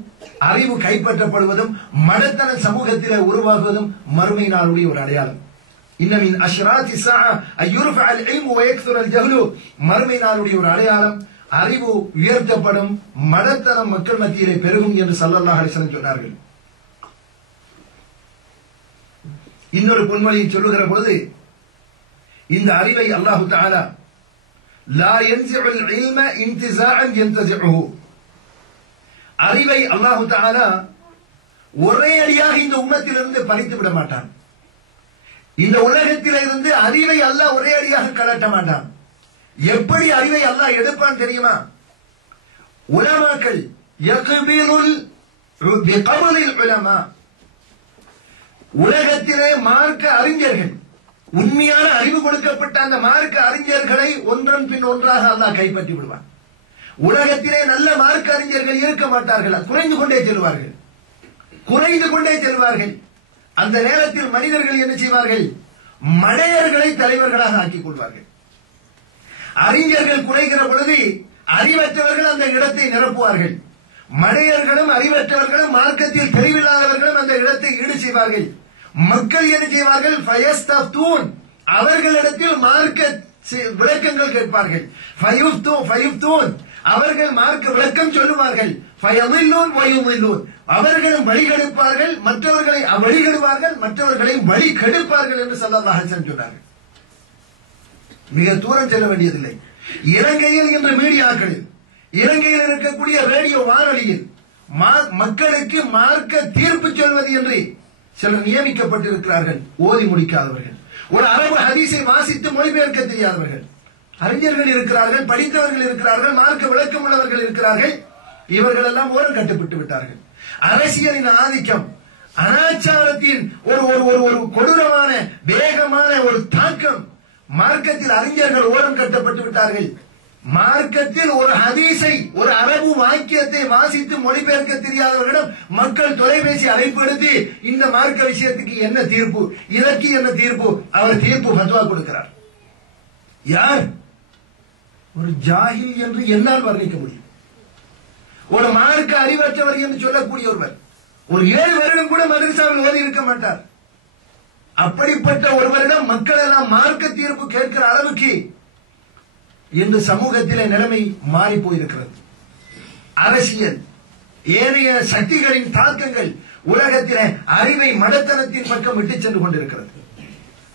அறிவு கைப்பற்றப்படுவதும், மடத்தன சமூகத்திலே உருவாகுவதும் மறுமை நாளுடைய ஒரு அடையாளம். இன்னமின் அஷ்ராத்தி ஸாஅ அய்யுர்ஃபஅ அல்-இல்மு வ யக்ஸுர அல்-ஜஹ்லு, மறுமை நாளுடைய ஒரு அடையாளம், அறிவு உயர்த்தப்படும், மடத்தனம் மக்கள் மத்தியிலே பெருகும் என்று ஸல்லல்லாஹு அலைஹி வஸல்லம் சொன்னார்கள். இன்னொரு பொன்மொழியை சொல்லுகிற பொழுது, இந்த அறிவை அல்லாஹு தஆலா லா யன்ஸிஉல் இல்ம இன்திஸாஅன் யன்தஸிஉஹு, அறிவை அல்லாஹு தஆலா ஒரே அடியாக இந்த உம்மத்திலிருந்து பறித்து விட மாட்டான். இந்த உலகத்திலிருந்து அறிவை அல்லாஹ் ஒரே அடியாக கலட்ட மாட்டான். எப்படி அறிவை அல்லாஹ் எடுப்பான் தெரியுமா? உலமாக்கள் யக்பிலுல் பிகப்லில் உலமா, உலகத்திலே மார்க்க அறிஞர்கள், உண்மையான அறிவு கொடுக்கப்பட்ட அந்த மார்க்க அறிஞர்களை ஒன்றன் பின் ஒன்றாக அல்லாஹ் கைப்பற்றி விடுவான். உலகத்திலே நல்ல மார்க்க அறிஞர்கள் இருக்க மாட்டார்கள், குறைந்து கொண்டே செல்வார்கள், குறைந்து கொண்டே செல்வார்கள். அந்த நேரத்தில் மனிதர்கள் என்ன செய்வார்கள்? மடையர்களை தலைவர்களாக ஆக்கிக் கொள்வார்கள். அறிஞர்கள் குறைகிற பொழுது அறிவற்றவர்கள் அந்த இடத்தை நிரப்புவார்கள். மடையர்களும் அறிவற்றவர்களும் மார்க்கத்தில் தெரிவில்லாதவர்களும் அந்த இடத்தை ஈடு செய்வார்கள். மக்கள் என்ன செய்வார்கள்? ஃபயஸ்தஃப்தூன், அவர்களிடத்தில் மார்க்க விளக்கங்கள் கேட்பார்கள். ஃபயுஃப்தூன், அவர்கள் மார்க்க விளக்கம் சொல்லுவார்கள். ஃபயதில்லூன் வயுதில்லூன், அவர்களும் வழிகெடுப்பார்கள், மற்றவர்களை வழிகெடுவார்கள், மற்றவர்களை வழி கெடுப்பார்கள் என்று ஸல்லல்லாஹு அலைஹி வஸல்லம் சொன்னார்கள். மிக தூரம் செல்ல வேண்டியதில்லை. இலங்கையில் இன்று மீடியாக்களில், இலங்கையில் இருக்கக்கூடிய ரேடியோ வானொலியில் மக்களுக்கு மார்க்க தீர்ப்பு சொல்வது என்று சிலர் நியமிக்கப்பட்டிருக்கிறார்கள். ஓதி முடிக்காதவர்கள், ஒரு அரபு ஹதீஸை வாசித்து மொழிபெயர்க்க தெரியாதவர்கள். அறிஞர்கள் இருக்கிறார்கள், படித்தவர்கள் இருக்கிறார்கள், மார்க்க விளக்கம் உள்ளவர்கள் இருக்கிறார்கள். இவர்கள் எல்லாம் ஓரம் கட்டுப்பட்டு விட்டார்கள். அரசியலின் ஆதிக்கம், அனாச்சாரத்தின் ஒரு கொடூரமான வேகமான ஒரு தாக்கம், மார்க்கத்தில் அறிஞர்கள் ஓரம் கட்டப்பட்டு விட்டார்கள். மார்க்கத்தில் ஒரு ஹதீஸை, ஒரு அரபு வாக்கியத்தை வாசித்து மொழிபெயர்க்க தெரியாதவர்களிடம் மக்கள் தொலைபேசி அழைப்பு எடுத்து இந்த மார்க்க விஷயத்துக்கு என்ன தீர்ப்பு, இதற்கு என்ன தீர்ப்பு, அவர் தீர்ப்பு ஃபத்வா கொடுக்கிறார். யார்? ஒரு ஜாஹில் என்று என்னால் வர்ணிக்க முடியும். ஒரு மார்க்க அறிவற்றவர் என்று சொல்லக்கூடிய ஒருவர் ஒரு 7 வருடம் கூட மதரசாவில் ஓதி இருக்க மாட்டார். அப்படிப்பட்ட ஒருவரிடம் மக்கள் எல்லாம் மார்க்க தீர்ப்பு கேட்கிற அளவுக்கு இன்று சமூகத்திலே நிலைமை மாறி போயிருக்கிறது. அரசியல், ஏனைய சக்திகளின் தாக்கங்கள் உலகத்திலே அறிவை மடத்தனத்தின் பக்கம் விட்டு சென்று கொண்டிருக்கிறது.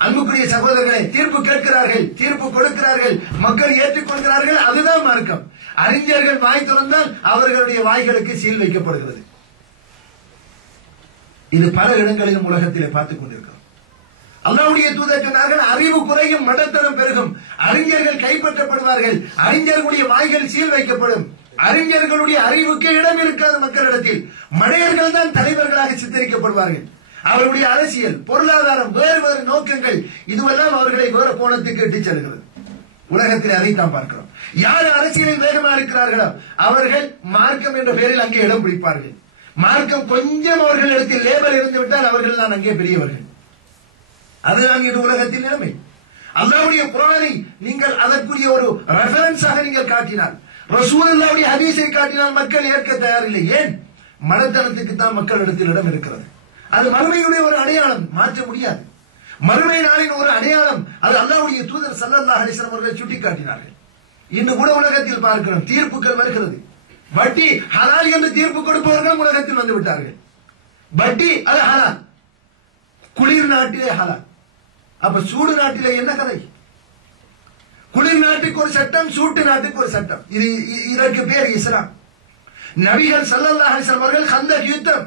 அன்புக்குரிய சகோதரர்களை, தீர்ப்பு கேட்கிறார்கள், தீர்ப்பு கொடுக்கிறார்கள், மக்கள் ஏற்றுக்கொள்கிறார்கள், அதுதான் மார்க்கம். அறிஞர்கள் வாய் திறந்தால் அவர்களுடைய வாய்களுக்கு சீல் வைக்கப்படுகிறது. இது பல இடங்களிலும் உலகத்திலே பார்த்துக் கொண்டிருக்கிறோம். அல்லாஹ்வுடைய தூதர் சொன்னார்கள், அறிவு குறையும், மடத்தனம் பெருகும், அறிஞர்கள் கைப்பற்றப்படுவார்கள், அறிஞர்களுடைய வாய்கள் சீல் வைக்கப்படும், அறிஞர்களுடைய அறிவுக்கு இடம் இருக்காது மக்களிடத்தில். மடையர்கள் தான் தலைவர்களாக சித்தரிக்கப்படுவார்கள். அவருடைய அரசியல், பொருளாதாரம், வேறு வேறு நோக்கங்கள், இதுவெல்லாம் அவர்களை வேறு கோணத்துக்கு இட்டுச் செல்கிறது. உலகத்தில் அதைத்தான் பார்க்கிறோம். யார் அரசியலில் வேகமா இருக்கிறார்களோ அவர்கள் மார்க்கம் என்ற பெயரில் அங்கே இடம் பிடிப்பார்கள். மார்க்கம் கொஞ்சம் அவர்களிடத்தில் லேபர் இருந்து விட்டால் அவர்கள் தான் அங்கே பெரியவர்கள். அதுதான் இது உலகத்தின் நிலைமை. அல்லாஹ்வுடைய குர்ஆனை நீங்கள் அதற்குரிய ஒரு ரெஃபரன்ஸாக நீங்கள் காட்டினால், ரசூலுல்லாஹ்வுடைய ஹதீஸை காட்டினால் மக்கள் ஏற்க தயாரில்லை. ஏன்? மனத்தனத்துக்கு தான் மக்களிடத்தில் இடம் இருக்கிறது. அது மறுமையுடைய ஒரு அடையாளம், மாற்ற முடியாது. மறுமை நாளின் ஒரு அடையாளம், அது அல்லாஹ்வுடைய தூதர் ஸல்லல்லாஹு அலைஹி வஸல்லம் அவர்கள் சுட்டிக்காட்டினார்கள். இன்று கூட உலகத்தில் பார்க்கிறோம், தீர்ப்புகள் வருகிறது. வட்டி ஹலால் என்று தீர்ப்பு கொடுப்பவர்களும் உலகத்தில் வந்து விட்டார்கள். வட்டி அது ஹலால், குளிர் நாட்டிலே ஹலால். அப்ப சூடு நாட்டிலே என்ன கதை? குளிர் நாட்டுக்கு ஒரு சட்டம், சூட்டு நாட்டுக்கு ஒரு சட்டம். இதற்கு பேர் இஸ்லாம். நபிகள் ஸல்லல்லாஹு அலைஹி வஸல்லம் அவர்கள் கந்தக் யுத்தம்,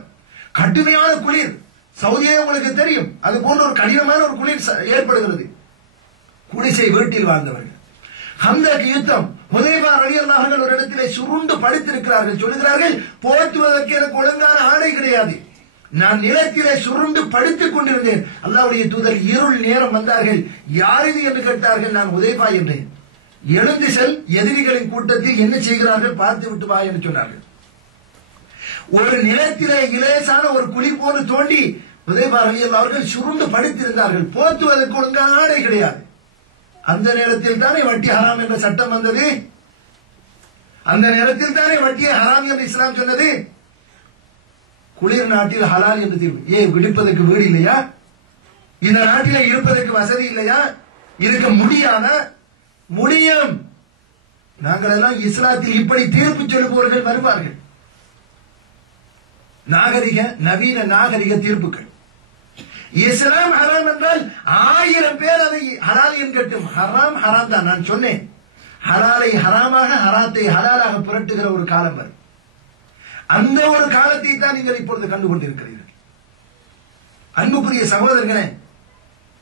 கடுமையான குளிர், சவுதியே உங்களுக்கு தெரியும், அது போன்ற ஒரு கடினமான ஒரு குளிர் ஏற்படுகிறது. குடிசை வீட்டில் வாழ்ந்தவர்கள். கந்தக் யுத்தம், ஹுதைபா ரலியல்லாஹு அன்ஹு ஒரு இடத்திலே சுருண்டு படுத்திருக்கிறார்கள். சொல்கிறார்கள், போர்த்துவதற்கு எனக்கு ஒழுங்கான ஆடை கிடையாது, நான் நிலத்திலே சுருண்டு படுத்துக் கொண்டிருந்தேன். அல்லாஹ்வுடைய தூதர் இருள் நேரம் வந்தார்கள். யார் இது என்று கேட்டார்கள். நான் ஹுதைபா என்றேன். எழுந்து செல், எதிரிகளின் கூட்டத்தில் என்ன செய்கிறார்கள் பார்த்து விட்டு வா என்று சொன்னார்கள். ஒரு நிலத்திலே இலேசான ஒரு குழி போன்று தோண்டி ஹுதைபா ரலியல்லாஹு அவர்கள் சுருண்டு படுத்திருந்தார்கள். போத்துவதற்கு ஒழுங்கான ஆடை கிடையாது. அந்த நேரத்தில் தானே வட்டி ஹராம் என்ற சட்டம் வந்தது. அந்த நேரத்தில் தானே வட்டியை ஹராம் என்று இஸ்லாம் சொன்னது. குளிர் நாட்டில் ஹலால் என்று தீர்வு. விடுப்பதற்கு வீடு இல்லையா? இந்த நாட்டில இருப்பதற்கு வசதி இல்லையா? இருக்க முடியாத முடியும். நாங்கள் எல்லாம் இஸ்லாத்தில் இப்படி தீர்ப்பு சொல்லுபவர்கள் வருவார்கள். நாகரிக நவீன நாகரிக தீர்ப்புகள். இஸ்லாம் ஹராம் என்றால் 1000 பேர் அதை ஹலால் என்கட்டும். ஹராம் ஹராம் தான். நான் சொன்னேன், ஹலாலை ஹராமாக ஹராத்தை ஹலாலாக புரட்டுகிற ஒரு காலம் வரும். அந்த ஒரு காலத்தை தான் நீங்கள் இப்பொழுது கண்டுகொண்டிருக்கிறீர்கள். அன்புக்குரிய சகோதரர்களே,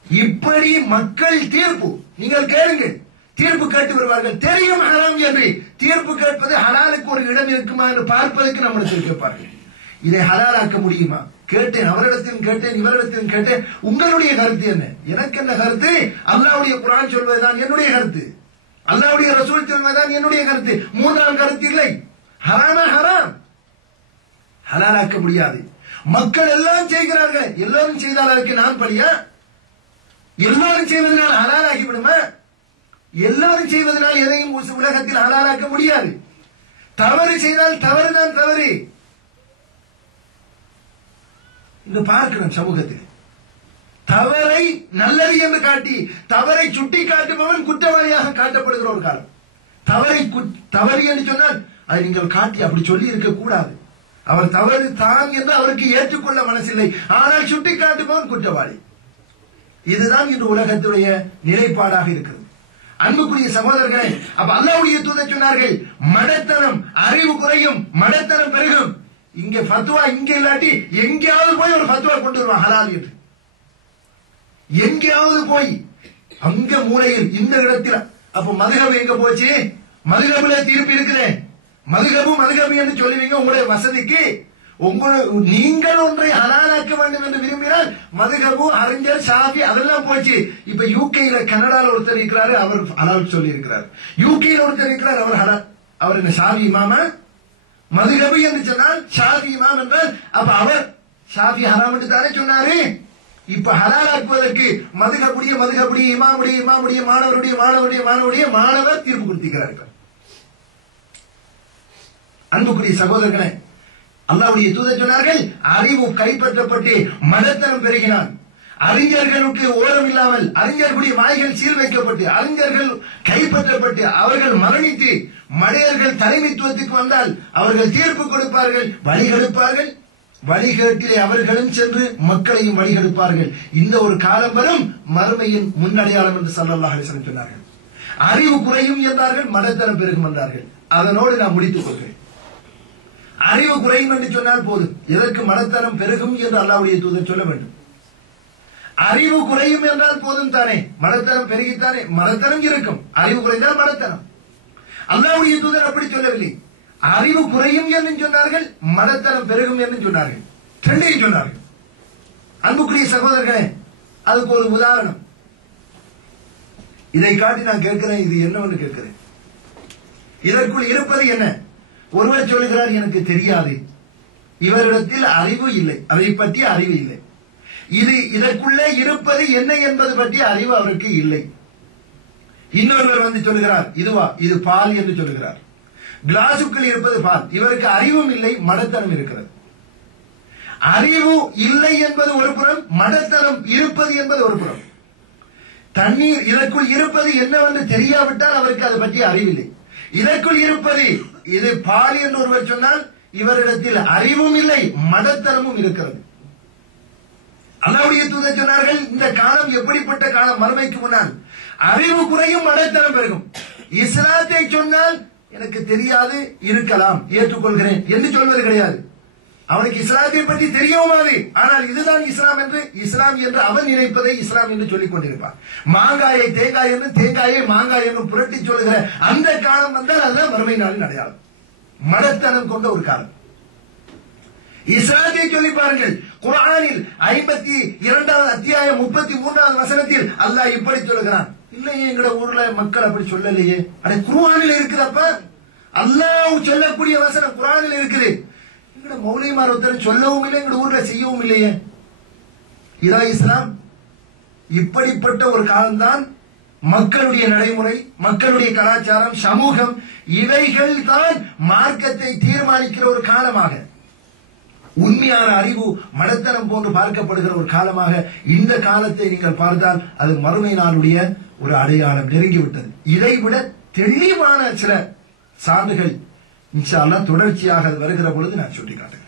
இப்படி மக்கள் தீர்ப்பு நீங்கள் கேளுங்கள், தீர்ப்பு கேட்டு வருவார்கள். தெரியும் ஹராம் என்று தீர்ப்பு கேட்பது ஹலாலுக்கு ஒரு இடம் இருக்குமா என்று பார்ப்பதற்கு நம்மளுக்கு கேட்பார்கள். இதை ஹலாலாக்க முடியுமா? கேட்டேன், அவரிடத்திலும் கேட்டேன், இவரிடத்திலும் கேட்டேன். உங்களுடைய கருத்து என்ன? எனக்கு என்ன கருத்து? அல்லாஹ்வுடைய குர்ஆன் சொல்வதுதான் என்னுடைய கருத்து. அல்லாஹ்வுடைய ரசூல் சொல்வதுதான் என்னுடைய கருத்து. மூன்றாம் கருத்து இல்லை. ஹராமா ஹராம், ஹலாலாக்க முடியாது. மக்கள் எல்லாம் செய்கிறார்கள். எல்லாரும் செய்தால் அதற்கு நான் பழியா? எல்லாரும் செய்வதனால் ஹலாலாகி விடுமா? எல்லாரும் செய்வதனால் எதையும் உலகத்தில் ஹலாலாக்க முடியாது. தவறு செய்தால் தவறுதான் தவறு. இங்கு பார்க்கிறோம் சமூகத்தில் தவறை நல்லது என்று காட்டி தவறை சுட்டி காட்டுபவன் குற்றவாளியாக காட்டப்படுகிற ஒரு காலம். தவறு என்று சொன்னால் அதை நீங்கள் காட்டி அப்படி சொல்லி இருக்க கூடாது. அவர் தவறு தான் என்று அவருக்கு ஏற்றுக்கொள்ள மனசில்லை, ஆனால் சுட்டி காட்டுபவன் குற்றவாளி. இதுதான் இன்று உலகத்துடைய நிலைப்பாடாக இருக்கிறது. அன்புக்குரிய சகோதரர்களே, அப்ப அல்லாஹ்வுடைய தூதர் சொன்னார்கள், மடத்தனம் அறிவு குறையும், மடத்தனம் பெருகும். இங்க ஃபத்வா இங்க இல்லாட்டி எங்கேயாவது போய் ஒரு ஃபத்வா கொண்டு வருவான் ஹலால் என்று. எங்கேயாவது போய் அங்க மூலையில் இந்த இடத்தில். அப்ப மதுகபு எங்க போச்சு? மதுகபுல தீர்ப்பு இருக்குதே. மதுகபு என்று சொல்லுவீங்க உங்களுடைய வசதிக்கு. நீங்கள் ஒன்றை ஹலாலாக்க வேண்டும் என்று விரும்பினால் மதுகபு, அறிஞர், ஷாஃபி அதெல்லாம் போச்சு. இப்ப யூகேல கனடால ஒருத்தர் இருக்கிறாரு, அவர் ஹலால் சொல்லி இருக்கிறார். யூகேல ஒருத்தர் இருக்கிறார், அவர் ஹலால். அவர் என்ன ஷாஃபி இமாமா? மதுகபு என்று சொன்னால் ஷாஃபி இமாம் என்றால் அப்ப அவர் ஷாஃபி ஹராம் என்று தானே சொன்னாரு. இப்ப ஹலாலாக்குவதற்கு மதுகபுடைய இமாமுடைய மாணவர் தீர்ப்பு கொடுத்திருக்கிறார்கள். அன்புக்குரிய சகோதரர்களே, அல்லாஹ்வுடைய தூதர் சொன்னார்கள், அறிவு கைப்பற்றப்பட்டு மடத்தனம் பெருகினான். அறிஞர்களுக்கு ஓரம் இல்லாமல் அறிஞர்களுடைய வாய்கள் சீர் வைக்கப்பட்டு அறிஞர்கள் கைப்பற்றப்பட்டு அவர்கள் மரணித்து மடையர்கள் தலைமைத்துவத்துக்கு வந்தால் அவர்கள் தீர்ப்பு கொடுப்பார்கள், வழிகெடுப்பார்கள். வழிகேட்டிலே அவர்களும் சென்று மக்களையும் வழிகெடுப்பார்கள். இந்த ஒரு காலம் வரும், மறுமையின் முன்னடையாளம் என்று ஸல்லல்லாஹு அலைஹி வஸல்லம் சொன்னார்கள். அறிவு குறையும் என்றார்கள், மடத்தனம் பெருகும் என்றார்கள். அதனோடு நான் முடித்துக் கொள்கிறேன். அறிவு குறையும் என்று சொன்னால் போதும், எதற்கு மடத்தனம் பெருகும் என்று அல்லாஹ்வுடைய தூதர் சொல்ல வேண்டும்? அறிவு குறையும் என்றால் போதும் தானே, மடத்தனம் பெருகித்தானே மடத்தனம் இருக்கும். அறிவு குறைந்தால் மடத்தனம். அல்லாஹ்வுடைய தூதர் அப்படி சொல்லவில்லை. அறிவு குறையும் என்று சொன்னார்கள், மடத்தனம் பெருகும் என்று சொன்னார்கள். ரெண்டையும் சொன்னார்கள். அன்புக்குரிய சகோதரர்களே, அதுக்கு ஒரு உதாரணம் இதை காட்டி நான் கேட்கிறேன். இது என்னவென்று கேட்கிறேன். இதற்குள் இருப்பது என்ன? ஒருவர் சொல்லுகிறார், எனக்கு தெரியாது, இவரிடத்தில் அறிவு இல்லை, அதை பற்றி அறிவு இல்லை. இதற்குள்ளே இருப்பது என்ன என்பது பற்றி அறிவு அவருக்கு இல்லை. இன்னொருவர் வந்து சொல்லுகிறார், இதுவா இது பால் என்று சொல்லுகிறார். கிளாஸுக்குள் இருப்பது பால். இவருக்கு அறிவும் இல்லை, மடத்தனம் இருக்கிறது. அறிவு இல்லை என்பது ஒரு புறம், மடத்தனம் இருப்பது என்பது ஒரு புறம். தண்ணீர் இதற்குள் இருப்பது என்னவென்று தெரியாவிட்டால் அவருக்கு அதை பற்றி அறிவில்லை. இதற்குள் இருப்பது இது பால் என்று ஒருவர் சொன்னால் இவரிடத்தில் அறிவும் இல்லை, மடத்தனமும் இருக்கிறது. அல்லாஹ்வுடைய தூதர் சொன்னார்கள், இந்த காலம் எப்படிப்பட்ட காலம்? மறுமைக்கு முன்னால் அறிவு குறையும், மடத்தனம் பெருகும். இஸ்லாத்தை சொன்னால் எனக்கு தெரியாது, இருக்கலாம், ஏற்றுக்கொள்கிறேன் என்று சொல்வது கிடையாது. அவனுக்கு இஸ்லாத்தை பற்றி தெரியவுமாது, ஆனால் இதுதான் இஸ்லாம் என்று இஸ்லாம் என்று அவன் நினைப்பதை இஸ்லாம் என்று சொல்லிக் கொண்டிருப்பான். மாங்காயை தேங்காய் என்று, தேங்காயை மாங்காய் என்று புரட்டி சொல்லுகிற அந்த காலம் வந்தால் அதுதான் மறுமை நாளின் அடையாளம். மடத்தனம் கொண்ட ஒரு காலம். இஸ்லாத்தை சொல்லி பாருங்கள். குர்ஆனில் 52வது அத்தியாயம் 33வது வசனத்தில் அல்லாஹ் இப்படி சொல்லுகிறான், இல்லையே, எங்கட ஊர்ல மக்கள் அப்படி சொல்லலையே. அட குர்ஆனில் இருக்குதப்ப, அல்லாஹ் சொல்லக்கூடிய வசனம் குர்ஆனில் இருக்குது. எங்கட மௌலிமார் ஒருத்தர் சொல்லவும் இல்லை, எங்கட ஊர்ல செய்யவும் இல்லையே. இதா இஸ்லாம்? இப்படிப்பட்ட ஒரு காலம்தான் மக்களுடைய நடைமுறை, மக்களுடைய கலாச்சாரம், சமூகம், இவைகள் தான் மார்க்கத்தை தீர்மானிக்கிற ஒரு காலமாக, உண்மையான அறிவு மடத்தனம் போன்று பார்க்கப்படுகிற ஒரு காலமாக இந்த காலத்தை நீங்கள் பார்த்தால் அது மறுமை நாளுடைய ஒரு அடையாளம் நெருங்கிவிட்டது. இதைவிட தெளிவான சில சான்றுகள் இன்ஷா அல்லாஹ் தொடர்ச்சியாக வருகிற பொழுது நான் சுட்டிக்காட்டுகிறேன்.